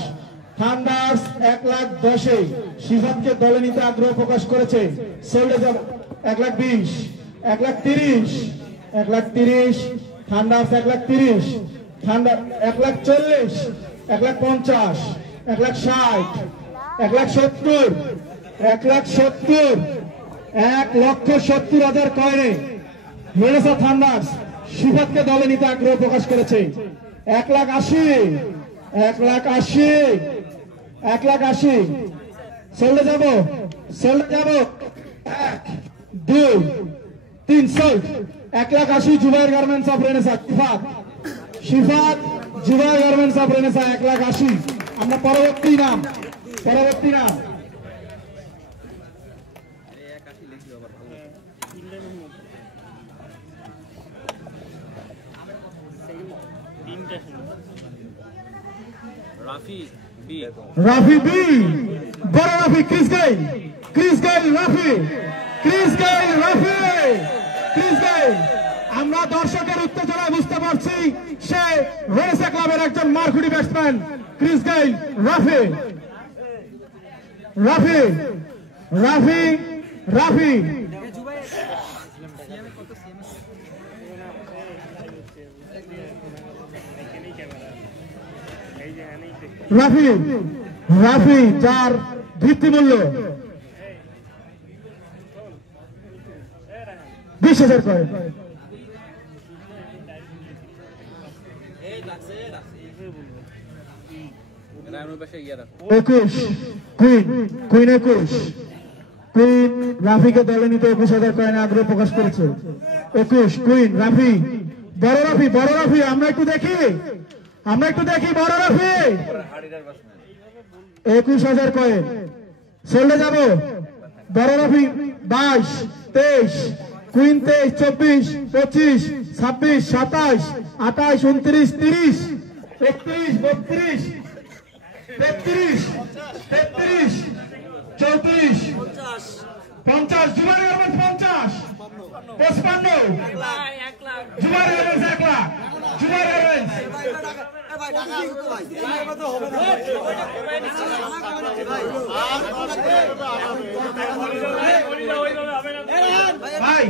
Thunders 1,10,000 শিবাদকে দলে নিতে আগ্রহ প্রকাশ করেছে। চলে যাবো 1,20,000, 1,30,000, 1,30,000 থান্ডার্স, 1,30,000 থান্ডার, 1,40,000, 1,50,000, 1,60,000, 1,70,000, 1,70,000, 1,70,000 কয়েনে রেনেসা থান্ডার্স শিবাদকে দলে নিতে আগ্রহ প্রকাশ করেছে। 1,80,000, 1,80,000, 1,80,000 চলে যাবো 1, 2, 3 sold. 1,80,000 Zubair garments of Renaissance, Shifat Zubair garments of Renaissance 1,80,000। আমরা পরবর্তী নাম রাফি বি, বড় Rafi, Chris Gayle, Rafi, Chris Gayle. আমরা দর্শকের উত্তেজনায় বুঝতে পারছি সে রেনেসা ক্লাবের একজন মারকুটি ব্যাটসম্যান। ক্রিস গেইল, রাফি, যার ভিত্তিমূল্য 20,000 কয়েন। 21 কুইন রাফিকে দলে নিতে 21,000 কয়েন আগ্রহ প্রকাশ করেছে। 21 কুইন রাফি, বড় রাফি, আমরা একটু দেখি বড় রাফি, 21,000 কয়েন। চলে যাব বড় Rafi 22, 23, queen 23, 24, 25, 26, 27, 28, 29, 30, 31, 32, 33, 34, 50, Zubair garments 50, 55, Zubair garments 1 lakh, Zubair garments ভাই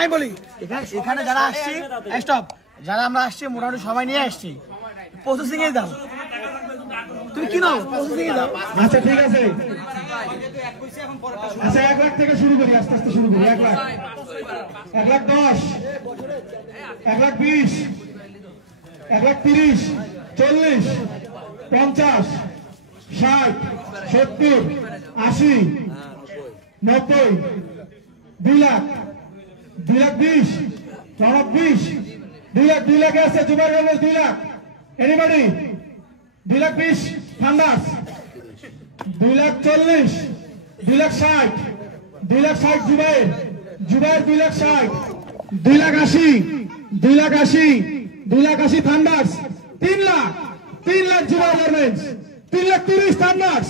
আমি বলি এখানে যারা আসছি, যারা আমরা আসছি মোটামুটি সবাই নিয়ে আসছি, প্রসেসিং এ দাও, তুমি কি নাও প্রসেসিং এ দাও। আচ্ছা ঠিক আছে, আচ্ছা 1 লাখ থেকে শুরু করি, আস্তে আস্তে শুরু করি। 1 লাখ, 1,10,000, 1,20,000, 1,30,000, 40, 50, 60, 70, 80, 90, 2 লাখ, 2,20,000, 20, 2 লাখ আছে Zubair garments, 2 lakh. Anybody? 2,20,000 thunders, 2,40,000, 2,60,000, 2,60,000 Zubair, 2,60,000, 2,80,000, 2,80,000 thunders, 3 lakh Zubair garments, 3,30,000 thunders,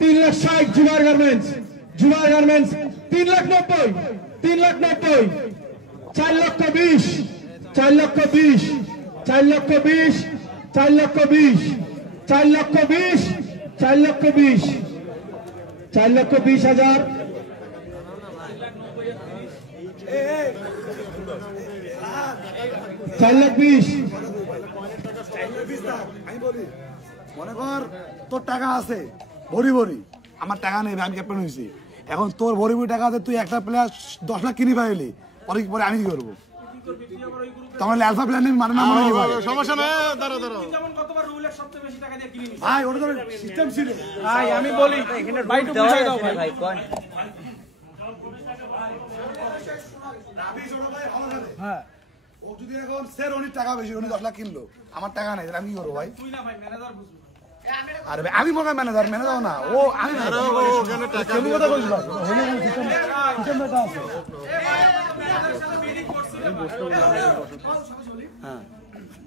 3,60,000 Zubair garments, 3,90,000, 3,90,000, 4,20,000, 4,20,000, 4,20,000, 4,20,000, 4,20,000, 4,20,000, 4,20,000, 4,20,000 আমি বলি মনে কর তোর টাকা আছে ভরি ভরি, আমার টাকা নেই, আমি ক্যাপ্টেন হয়েছি, এখন তোর ভরি ভরি টাকা আছে, তুই একটা প্লেয়ার 10 লাখ কিনে পাইলি, পরে আমি কি করবো? তোমার অ্যালফা প্ল্যান মানে না মনে হয় সমস্যা নেই, দাঁড়া যেমন গতবার রুলের সবচেয়ে বেশি টাকা দিয়ে কিনে নিছি ভাই, ওটা তো সিস্টেম ছিল ভাই। আমি বলি ভাই একটু বুঝাই দাও ভাই। হ্যাঁ, ও যদি এখন স্যার অনেক টাকা বেশি, উনি 10 লাখ কিনলো, আমার টাকা নেই, আমি কি করবো ভাই? তুই না ভাই ম্যানেজার বুঝবি। আরে ভাই আমি মনে ম্যানেজার না, ও আমি কথা বলছিল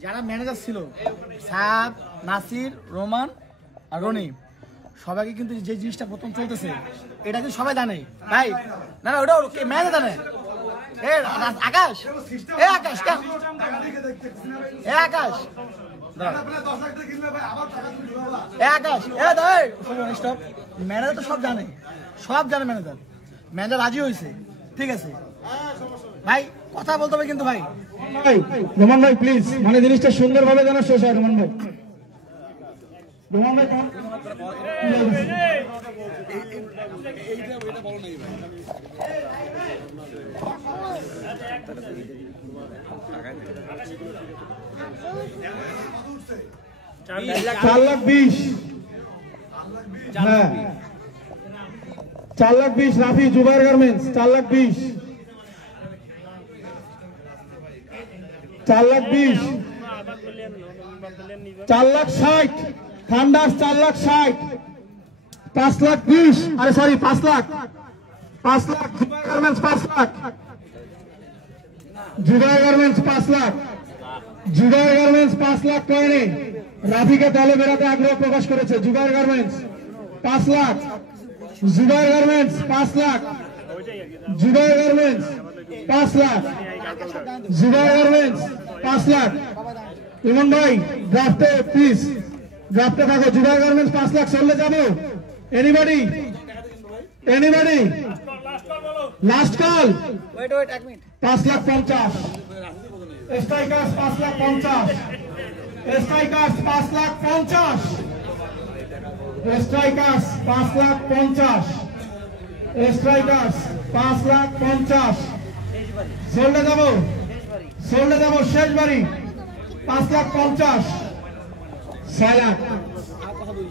যারা ম্যানেজার ছিল সাদ, নাসির, রোমান আর রনি, সবাইকে কিন্তু যে জিনিসটা প্রথম চলতেছে এটা কিন্তু সবাই জানে ভাই। না না, ওটা ম্যানেজার জানে। আকাশ, আকাশ কেন? আকাশ, আকাশ, স্টপ। ম্যানেজার তো সব জানে ম্যানেজার রাজি হয়েছে, ঠিক আছে ভাই, কথা বলতে হবে কিন্তু ভাই। রোমান ভাই প্লিজ, মানে জিনিসটা সুন্দরভাবে যেন শেষ হয়। রোমান ভাই, রোমান ভাই $4,20,000, হ্যাঁ 4,20,000 রাফি জুবাইর গার্মেন্টস, 4,20,000, 4,20,000, 4,60,000 থান্ডার্স, 4,60,000, 5,20,000, আরে sorry 5 lakh, 5 lakh Zubair garments, 5 lakh Zubair garments, 5 lakh Zubair garments, 5 lakh কয়েনে রাফিকে দলে বেরাতে আগ্রহ প্রকাশ করেছে। Zubair garments 5 lakh, Zubair garments 5 lakh, Zubair garments 5 lakh, Zubair garments 5 lakh. Emon ভাই ড্রাফটে প্লিজ, ড্রাফটে থাকো। জুবাইর গার্মেন্টস 5 লাখ চললে যাবো? Anybody? Last call? 5,50,000, strikers 5,50,000, strikers 5,50,000, strikers 5,50,000, strikers 5,50,000। সোল্ডে যাবো শেষ বাড়ি 5,50,000, 6 লাখ।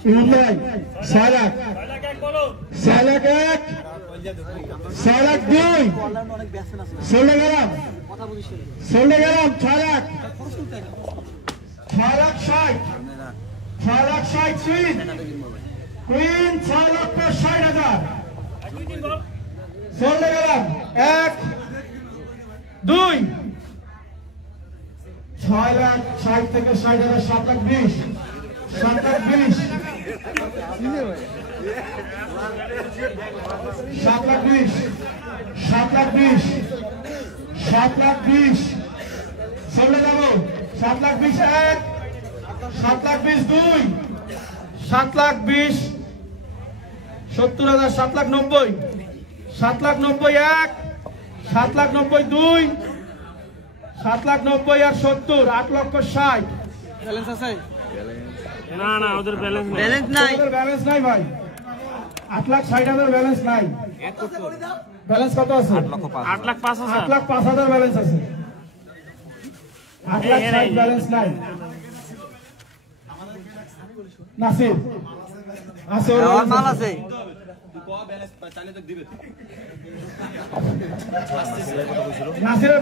ইমন ভাই 6 লাখ, 6 লাখ 1, 6 লাখ 2, সোল্ডে গেলাম 6 লাখ, 6 লাখ 60, 6 লাখ 60 কুইন, 6,60,000 সোল্ডে গেলাম 1, 2, 6 লাখ 60 থেকে 60,000, 7 লাখ 20, 7 লাখ 20, 7 লাখ 20, 7 লাখ 20, 7 লাখ 20 সোল্ডে যাবো 7 লাখ 20 1, 7 লাখ 20 2, 7 লাখ 20 70,000, 7 লাখ 90, 7 লাখ 90 1, 7 লাখ 90 2, 7 লাখ 90 আর 70, 8 লক্ষ 60। ব্যালেন্স আছে? না ওদের ব্যালেন্স ব্যালেন্স নাই ভাই, 8,60,000 ব্যালেন্স নাই। ব্যালেন্স কত আছে? 8,05,000, 8,05,000 ব্যালেন্স আছে, 8,60,000 ব্যালেন্স নাই। নাসির আছে, ওর মাল আছে, নাসিরের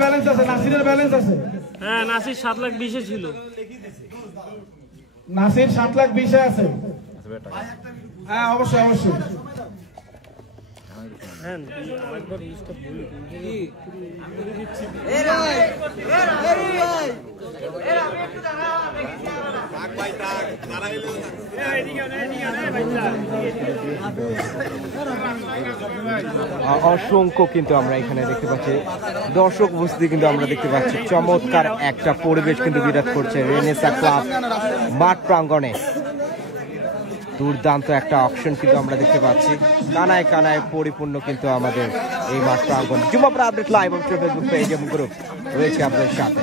ব্যালেন্স আছে, হ্যাঁ নাসির 7,20,000 ছিল, নাসির 7,20,000 আছে। হ্যাঁ অবশ্যই হ্যাঁ আরেকবার লিস্টটা বলি। অসংখ্য কিন্তু আমরা এখানে দেখতে পাচ্ছি দর্শক উপস্থিতি, কিন্তু আমরা দেখতে পাচ্ছি চমৎকার একটা পরিবেশ কিন্তু বিরাজ করছে রেনেসা ক্লাব মাঠ প্রাঙ্গণে। তো দুর্দান্ত একটা অকশন কিন্তু আমরা দেখতে পাচ্ছি, কানায় কানায় পরিপূর্ণ কিন্তু আমাদের এই মাঠ প্রাঙ্গণ। যুবপাড়া আপডেট লাইভ অবশ্যই ফেসবুক পেজ এবং গ্রুপ রয়েছে আপনাদের সাথে।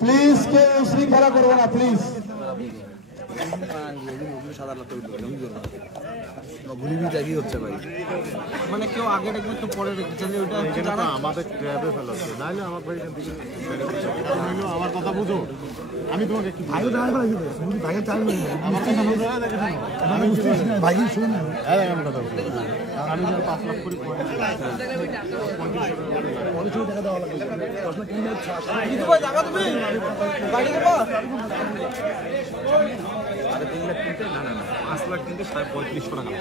প্লিজ কেউ শৃঙ্খলা করবো না, প্লিজ। মানে কেউ আগে দেখবে তো পরে দেখছেন ওটা আমাদের ট্র্যাপে ফেলাচ্ছে, নাহলে আমার ভাই এখান থেকে আমার কথা বুঝো। আমি তোমাকে কি ভাইও দাঁড়ায় পারি ভাইয়ের চাল নেই আমার কথা বুঝো না, দেখে শোনো। আমি বুঝতে পারছি না ভাই শুনুন না আমি কথা বুঝো। আমি যদি 5 লাখ করে পরে ছবি টাকা দেওয়া লাগবে প্রশ্ন কি হচ্ছে দিতে ভাই টাকা তুমি গাড়ি দেবো আরে 3 লাখ কিনতে না 5 লাখ কিনতে 3500 টাকা লাগে।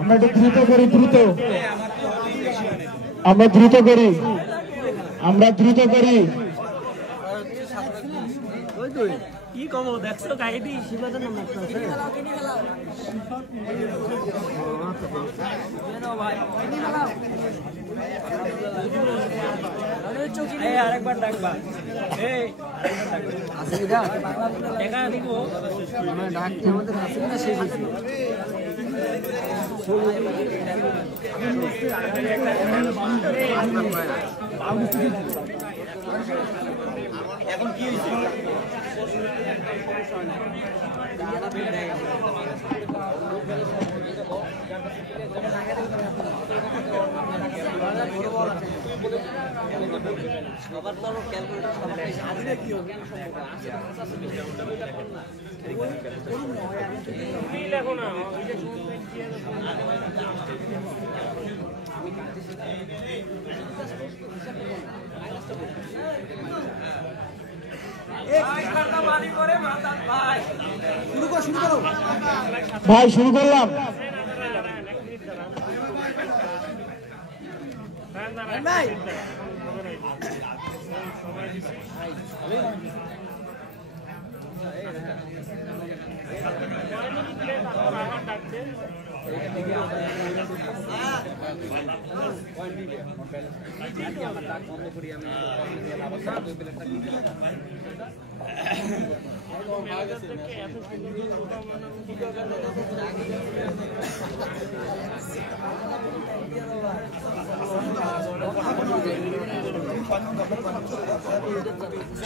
আমরা একটু দ্রুত করি, আমরা দ্রুত করি। কি কমো দেখছো গাড়িটি শিবাজের নাম একটা আছে আরেকবার ডাকবা টাকা দিব ডাকতে আমাদের হাসিনা শেষ হয়েছিল। এখন কি হয়েছে? সবার তো ক্যালকুলেটর সবার কি হবে দেখো না ভাই শুরু করলাম।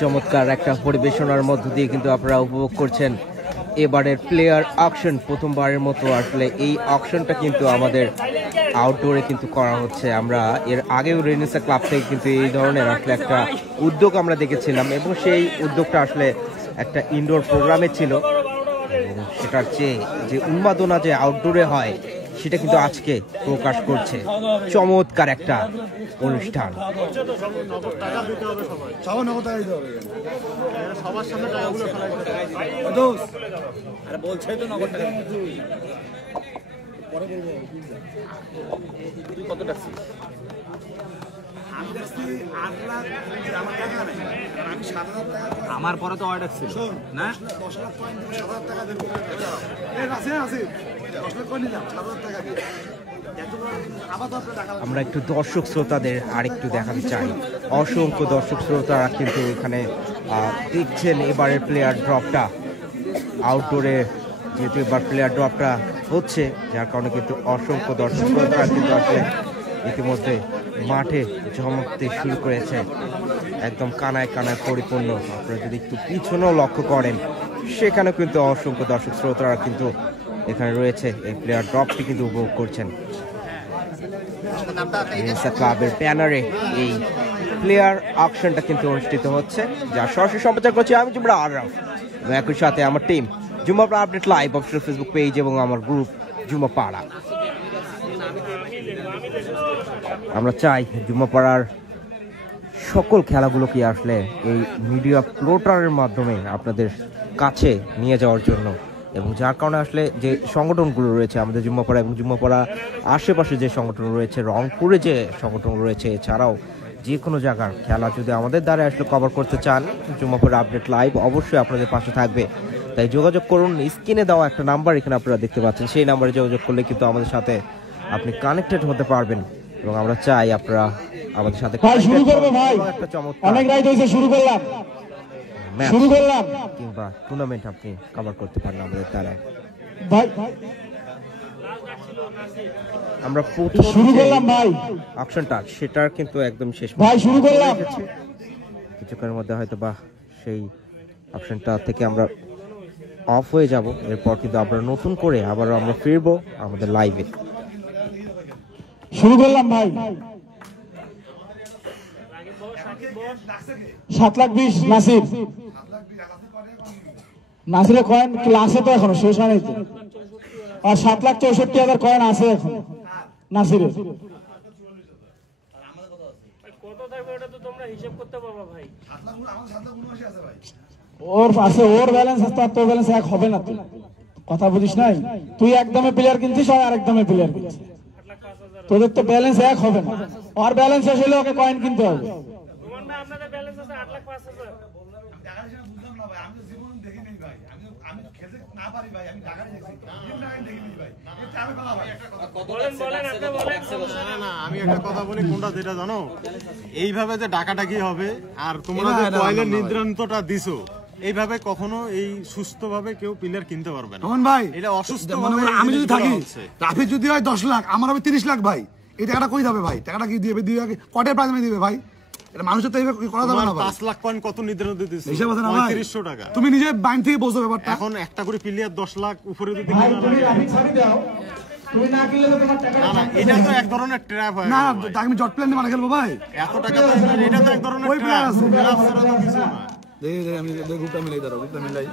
চমৎকার একটা পরিবেশনার মধ্য দিয়ে কিন্তু আপনারা উপভোগ করছেন এবারের প্লেয়ার অকশন। প্রথমবারের মতো আসলে এই অকশনটা কিন্তু আমাদের আউটডোরে কিন্তু করা হচ্ছে। আমরা এর আগেও রেনেসা ক্লাব থেকে কিন্তু এই ধরনের আসলে একটা উদ্যোগ আমরা দেখেছিলাম এবং সেই উদ্যোগটা আসলে একটা ইনডোর প্রোগ্রামে ছিল এবং সেটার চেয়ে যে উন্মাদনা যে আউটডোরে হয় সেটা কিন্তু আজকে প্রকাশ করছে। চমৎকার একটা অনুষ্ঠান। সবার সামনে টাকাগুলো আরে বলছে তো নগদ টাকা তুই কত ডাকছিস? আমি দেখছি 8 লাখ আমার টাকা নাই, আমি 7,000 টাকা আমার পরে তো অর্ডার ছিল না 10 লাখ পয়েন্ট 7,000 টাকা দেবো। আছে 10 লাখ পয়েন্ট নিলাম 7,000 টাকা দিয়ে আমরা একটু দর্শক শ্রোতাদের আরেকটু দেখাতে চাই। অসংখ্য দর্শক শ্রোতারা কিন্তু এখানে দেখছেন এবারের প্লেয়ার ড্রপটা। আউটডোরে যেহেতু এবার প্লেয়ার ড্রপটা হচ্ছে যার কারণে কিন্তু অসংখ্য দর্শক শ্রোতারা কিন্তু আসলে ইতিমধ্যে মাঠে জমাতে শুরু করেছে। একদম কানায় কানায় পরিপূর্ণ। আপনারা যদি একটু পিছনেও লক্ষ্য করেন সেখানেও কিন্তু অসংখ্য দর্শক শ্রোতারা কিন্তু এখানে রয়েছে। এই প্লেয়ার ড্রপটি কিন্তু উপভোগ করছেন। রেনেসা ক্লাবের ব্যানারে এই প্লেয়ার অকশনটা কিন্তু অনুষ্ঠিত হচ্ছে, যা সরাসরি সম্প্রচার করছি আমি জুমরা আরফ এবং একই সাথে আমার team Jumapara update live official Facebook page এবং আমার গ্রুপ জুমাপাড়া। আমরা চাই জুমাপাড়ার সকল খেলাগুলোকে আসলে এই মিডিয়া পোর্টালের মাধ্যমে আপনাদের কাছে নিয়ে যাওয়ার জন্য, এবং যার কারণে আসলে যে সংগঠনগুলো রয়েছে আমাদের জুম্মাপাড়া এবং জুম্মাপাড়া আশেপাশে যে সংগঠন রয়েছে, রংপুরে যে সংগঠন রয়েছে, এছাড়াও যে কোনো জায়গার খেলা যদি আমাদের দ্বারা আসলে কভার করতে চান জুম্মাপাড়া আপডেট লাইভ অবশ্যই আপনাদের পাশে থাকবে। তাই যোগাযোগ করুন। স্ক্রিনে দেওয়া একটা নাম্বার এখানে আপনারা দেখতে পাচ্ছেন, সেই নাম্বারে যোগাযোগ করলে কিন্তু আমাদের সাথে আপনি কানেক্টেড হতে পারবেন এবং আমরা চাই আপনারা আমাদের সাথে শুরু করবে ভাই, অনেক রাইড হয়েছে, শুরু করলাম কিংবা টুর্নামেন্ট আপনি কভার করতে পারেন আমাদের দ্বারা। আমরা প্রথম শুরু করলাম ভাই অপশনটা সেটার কিন্তু একদম শেষ ভাই, শুরু করলাম। কিছুক্ষণের মধ্যে হয়তো বা সেই অপশনটা থেকে আমরা অফ হয়ে যাব, এরপর কিন্তু আমরা নতুন করে আবারও আমরা ফিরবো আমাদের লাইভে। শুরু করলাম ভাই। 7,20,000 নাসিরের কয়েন আছে তো এখনো শেষ হয়নি তো, আর 7,64,000 কয়েন আছে এখন নাসিরের। ওর আছে, ওর ব্যালেন্স আছে, তোর ব্যালেন্স এক হবে না। তুই কথা বুঝিস নাই, তুই একদমে প্লেয়ার কিনছিস আর আরেকদমে প্লেয়ার কিনছিস, তোদের তো ব্যালেন্স এক হবে না। আর ব্যালেন্স শেষ হলে ওকে কয়েন কিনতে হবে। আমি একটা কথা বলি, কোনটা যেটা জানো, এইভাবে যে ডাকাডাকি হবে আর তোমরা যে কয়েলের নির্ধারণটা দিছো, এইভাবে কখনো এই সুস্থ ভাবে কেউ প্লেয়ার কিনতে পারবে না ভাই। এটা অসুস্থ। আমি যদি থাকি, ট্রাফিক যদি হয় 10 লাখ, আমার হবে 30 লাখ ভাই, এই টাকাটা কই যাবে ভাই? টাকাটা কি দিবে? কটের প্রাইস দিবে ভাই? এটা মানুষের তো এইভাবে করা যাবে না ভাই। 5 লাখ কয়েন কত নির্ধারণ দিতেছে? হিসাব আছে না ভাই? 3500 টাকা। তুমি নিজে বাইন থেকে বোঝো ব্যাপারটা। এখন একটা করে প্লেয়ার 10 লাখ উপরে যদি ভাই তুমি ট্রাফিক ছাড়ি দাও, তুমি না কিনলে তো তোমার টাকা না, এটা তো এক ধরনের ট্র্যাপ হয়। না আমি জট প্ল্যান মানে খেলবো ভাই, এত টাকা তো এটা তো এক ধরনের ট্র্যাপ আছে। আমি গ্রুপটা মিলাই দাও, গ্রুপটা মিলাই।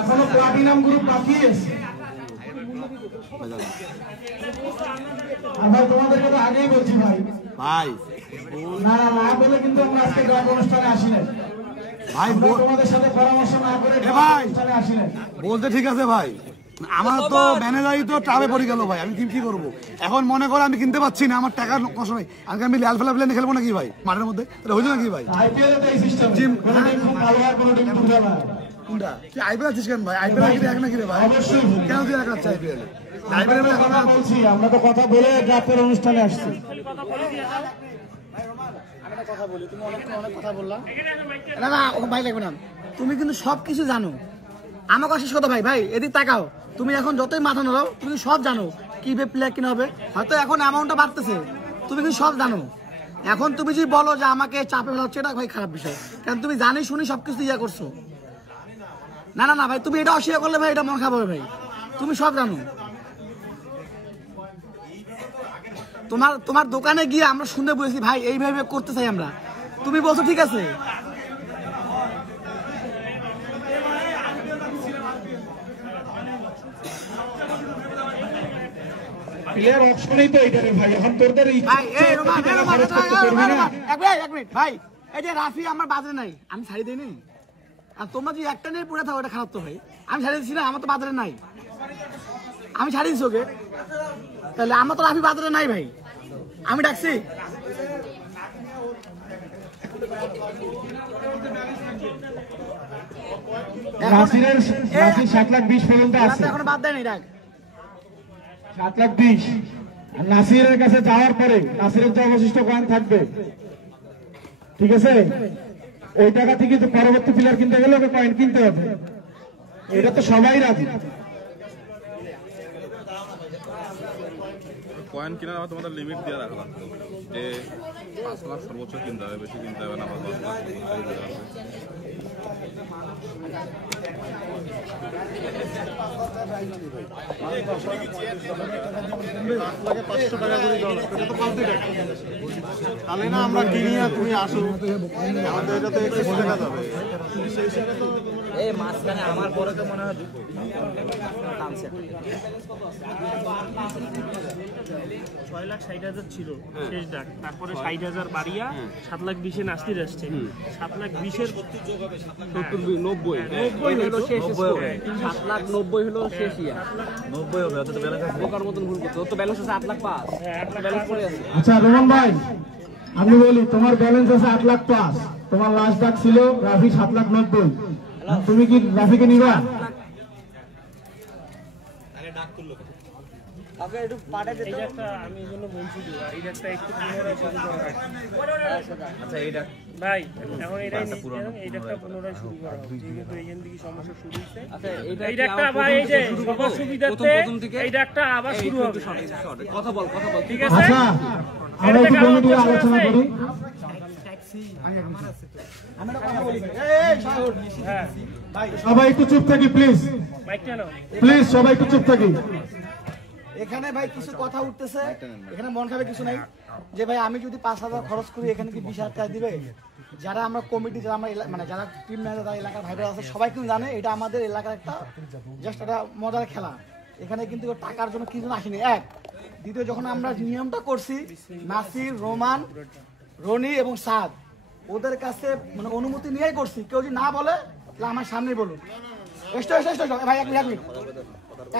এখনো প্লাটিনাম গ্রুপ বাকি আছে। আমরা তোমাদেরকে তো আগেই বলছি ভাই, না বলে কিন্তু আমরা আজকে ড্রপ অনুষ্ঠানে আসি না ভাই। তোমাদের সাথে পরামর্শ না করে অনুষ্ঠানে আসি না বলতে ঠিক আছে ভাই, আমার তো ম্যানেজারই তো ট্রাভে পড়ে গেল ভাই, আমি কি করবো এখন? মনে করে আমি কিনতে পারছি না, আমার টাকার কষ্ট নাই, আমি লাল ফেলা প্লেনে খেলবো নাকি ভাই মাঠের মধ্যে? তাহলে হইলো নাকি ভাই? আইপিএল তো এই সিস্টেম, কোনো টিম খুব ভালো আর কোনো টিম খুব খারাপ। কোনটা তুই আইপিএল আছিস কেন ভাই? আইপিএল কি এক নাকি রে ভাই? অবশ্যই। কেন তুই একা আছিস আইপিএল? আইপিএল এর কথা বলছি, আমরা তো কথা বলে ড্রাফটের অনুষ্ঠানে আসছি। কথা বলি, তুমি অনেক কথা বললা। না না ও ভাই লাগবে না, তুমি কিন্তু সবকিছু জানো। আমাকে অশেষ কথা ভাই, ভাই এদিক তাকাও। তুমি এখন যতই মাথা নাড়াও, তুমি সব জানো কিভাবে প্লেয়ার কিনা হবে। হয়তো এখন অ্যামাউন্টটা বাড়তেছে, তুমি কিন্তু সব জানো। এখন তুমি যদি বলো যে আমাকে চাপে ফেলা হচ্ছে, এটা ভাই খারাপ বিষয়, কারণ তুমি জানি শুনি সবকিছু ইয়া করছো। না না না ভাই, তুমি এটা অস্বীকার করলে ভাই এটা মন খারাপ হবে ভাই, তুমি সব জানো। তোমার দোকানে গিয়ে আমরা শুনে বলেছি ভাই এইভাবে করতে চাই আমরা, তুমি বলছো ঠিক আছে। প্লেয়ার অপশনই তো এইটা রে ভাই, এখন তোদের ভাই এই রোমান এক মিনিট ভাই, এই যে রাফি আমার বাজারে নাই, আমি ছাড়ি দেই নি। আর তোমরা যদি একটা নিয়ে পড়ে থাকো, এটা খারাপ তো ভাই। আমি ছাড়ি দিচ্ছি না, আমার তো বাজারে নাই, আমি ছাড়ি দিচ্ছি ওকে। তাহলে আমার তো রাফি বাজারে নাই ভাই, আমি ডাকছি। নাসিরের 7,20,000 পর্যন্ত আছে, এখন বাদ দেয় নাই, ডাক 7,20,000। নাসিরের কাছে যাওয়ার পরে নাসিরের যে অবশিষ্ট কয়েন থাকবে, ঠিক আছে, ওই টাকা থেকে তো পরবর্তী প্লেয়ার কিনতে গেলে ওকে কয়েন কিনতে হবে, এটা তো সবাই রাজি। কয়েন কেনার আবার তোমাদের লিমিট দিয়ে রাখা লাগতো যে 5 লাখ সর্বোচ্চ কিনতে হবে, বেশি কিনতে হবে না, 10 লাখ তাহলে না আমরা কিনি আর তুমি আসো, আমাদের এটা তো একটু টাকা যাবে। এই মাঝখানে আমার পরে তো মনে হয় 6,60,000 ছিল শেষ ডাক, তারপরে 60,000 বাড়িয়া 7,20,000 নাস্তির আসছে। 7,20,000 90 হলো শেষ, 7,90,000 হলো শেষ ইয়া, 90 হবে। অত ব্যালেন্স আছে, বোকার মতন ভুল করতে, তো ব্যালেন্স আছে 8,05,000, ব্যালেন্স পড়ে আছে। আচ্ছা রোমান ভাই, আমি বলি তোমার ব্যালেন্স আছে 8,05,000, তোমার লাস্ট ডাক ছিল রাফি 7,90,000, তুমি কি রাফিকে নিবা? আমি জন্য বলছি এই একটা একটু পুনরায় শুরু করা আচ্ছা এইটা ভাই এখন এইটা পুনরায় শুরু করা যেহেতু এইখান থেকে সমস্যা শুরু হচ্ছে আচ্ছা এইটা একটা ভাই এই যে সবার সুবিধার্থে এইটা একটা আবার শুরু হবে কথা বল ঠিক আছে আচ্ছা আমরা একটু কমিটি আলোচনা করি। সবাই একটু চুপ থাকি প্লিজ, প্লিজ সবাই একটু চুপ থাকি। এখানে ভাই কিছু কথা উঠতেছে, এখানে মন খাবে কিছু নাই যে ভাই আমি যদি 5,000 খরচ করি এখানে কি 20,000 টাকা দিবে। যারা আমরা কমিটি, যারা আমরা মানে যারা টিম ম্যানেজার, যারা এলাকার ভাইরা আছে সবাই কিন্তু জানে এটা আমাদের এলাকার একটা জাস্ট একটা মজার খেলা। এখানে কিন্তু টাকার জন্য কিছু আসেনি। এক, দ্বিতীয়, যখন আমরা নিয়মটা করছি নাসির, রোমান, রনি এবং সাদ ওদের কাছে মানে অনুমতি নিয়েই করছি। কেউ যদি না বলে তাহলে আমার সামনেই বলুন। ভাই এক মিনিট,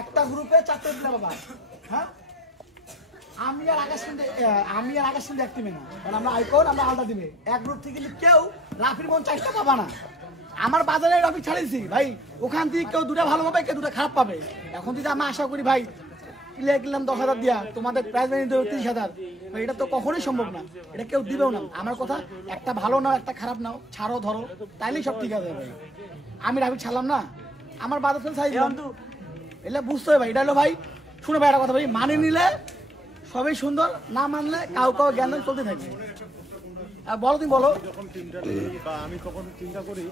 একটা গ্রুপে 4টা প্লেয়ার বাবা। হ্যাঁ, আমি আর আকাশ কিন্তু এক টিমে না, কারণ আমরা আইকন, আমরা আলাদা দিবে। এক গ্রুপ থেকে কিন্তু কেউ রাফির মন 4টা পাবা না। আমার বাজারে রাফি ছাড়িয়েছি ভাই, ওখান থেকে কেউ 2টা ভালো পাবে, কেউ 2টা খারাপ পাবে। এখন যদি আমরা আশা করি ভাই প্লেয়ার কিনলাম 10,000 দিয়া, তোমাদের প্রাইজ মানি দেবো 30,000, এটা তো কখনোই সম্ভব না, এটা কেউ দিবেও না। আমার কথা, একটা ভালো নাও একটা খারাপ নাও, ছাড়ো ধরো, তাইলেই সব ঠিক আছে ভাই। আমি রাফি ছাড়লাম না, আমার বাজার ফেল ছাড়ি দিলাম, এটা বুঝতে হবে ভাই। এটা হলো ভাই, শুনে ভাই একটা কথা ভাই, মানে নিলে সবই সুন্দর, না মানলে কাউ জ্ঞান চলতে থাকবে। বলো তুমি বলো। যখন টিমটা বা আমি তখন চিন্তা করি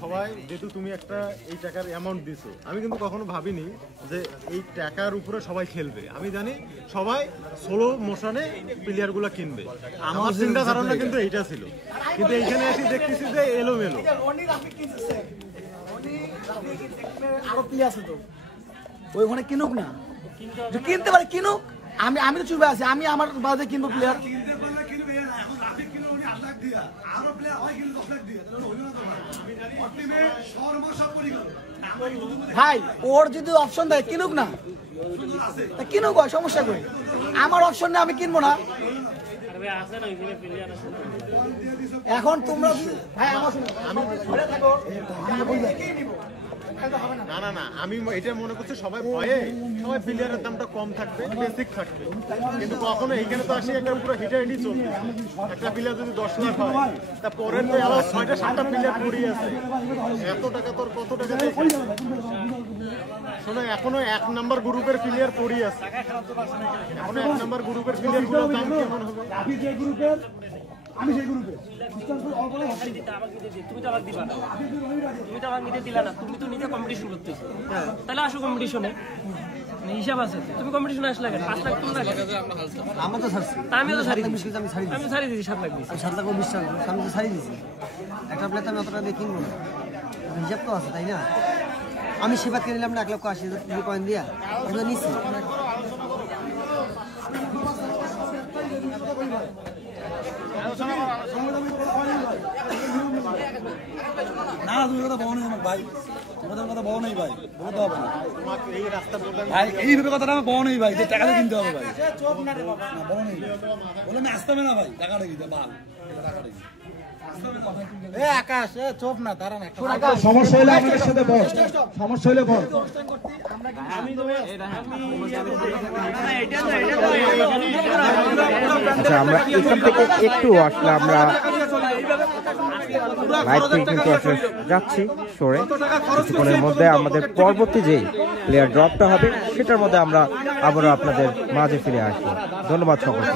সবাই, যেহেতু তুমি একটা এই টাকার অ্যামাউন্ট দিছো, আমি কিন্তু কখনো ভাবিনি যে এই টাকার উপরে সবাই খেলবে। আমি জানি সবাই স্লো মোশনে প্লেয়ারগুলো কিনবে, আমার চিন্তা ধারণা কিন্তু এইটা ছিল। কিন্তু এইখানে এসে দেখতেছি যে এলোমেলো। আরো প্লেয়ার আছে তো ওইখানে কিনুক না, কিনতে পারে কিনুক। আমি তো চুপে আছি, আমি আমার বাজে কিনবো প্লেয়ার। ভাই ওর যদি অপশন দেয় কিনুক না, কিনুক, সমস্যা কই। আমার অপশন নেই, আমি কিনবো না। এখন তোমরা ভাই না না না, আমি এটা মনে করছি সবাই ভয়ে, সবাই প্লেয়ারের দামটা কম থাকবে, বেসিক থাকবে। কিন্তু কখনো এইখানে তো আসি একটা পুরো হিটাহিটি চলবে। একটা প্লেয়ার যদি 10 লাখ হয়, তা পরের তো আরো 6টা-7টা প্লেয়ার পড়িয়ে আছে। এত টাকা তোর কত টাকা দিয়ে শোনো, এখনো 1 নাম্বার গ্রুপের প্লেয়ার পড়িয়ে আছে। এখনো 1 নাম্বার গ্রুপের প্লেয়ার গুলোর দাম কেমন হবে? আমি সেই গ্রুপে তুমি তো আমাকে দিলা না, তুমি তো নিজে কম্পিটিশন করতেছো, তাহলে আসো কম্পিটিশনে, হিসাব আছে। তুমি কম্পিটিশনে আসলে 5 লাখ তুমি লাগে, আমি তো ছাড়ছি, আমিও তো ছাড়ি আমি ছাড়ি দিয়েছি 7 লাখ দিয়েছি, 7 লাখ 20 টাকা আমি তো ছাড়ি দিয়েছি। একটা প্লেট আমি অত টাকা দিয়ে কিনবো না, হিসাব তো আছে তাই না। আমি শিবাদকে নিলাম না 1,80,000 কয়েন দিয়া, এগুলো নিচ্ছি। না তুমি কথা বলো না ভাই, তোমাদের কথা বলো নাই ভাই, বলতে হবে না ভাই, এইভাবে কথাটা আমার বলো নাই ভাই, যে টাকাটা কিনতে হবে ভাই। না বলো নাই, বলে আমি আসতে হবে না ভাই, টাকাটা কিনতে বাল। আকাশ চোপ না, তারা না, সমস্যা হলে আমাদের সাথে বল, সমস্যা হলে বল। আচ্ছা, আমরা এখান থেকে একটু আসলে আমরা লাইভ থেকে কিন্তু আসলে যাচ্ছি সরে। কিছুক্ষণের মধ্যে আমাদের পরবর্তী যে প্লেয়ার ড্রপটা হবে সেটার মধ্যে আমরা আবারও আপনাদের মাঝে ফিরে আসবো। ধন্যবাদ সকলকে।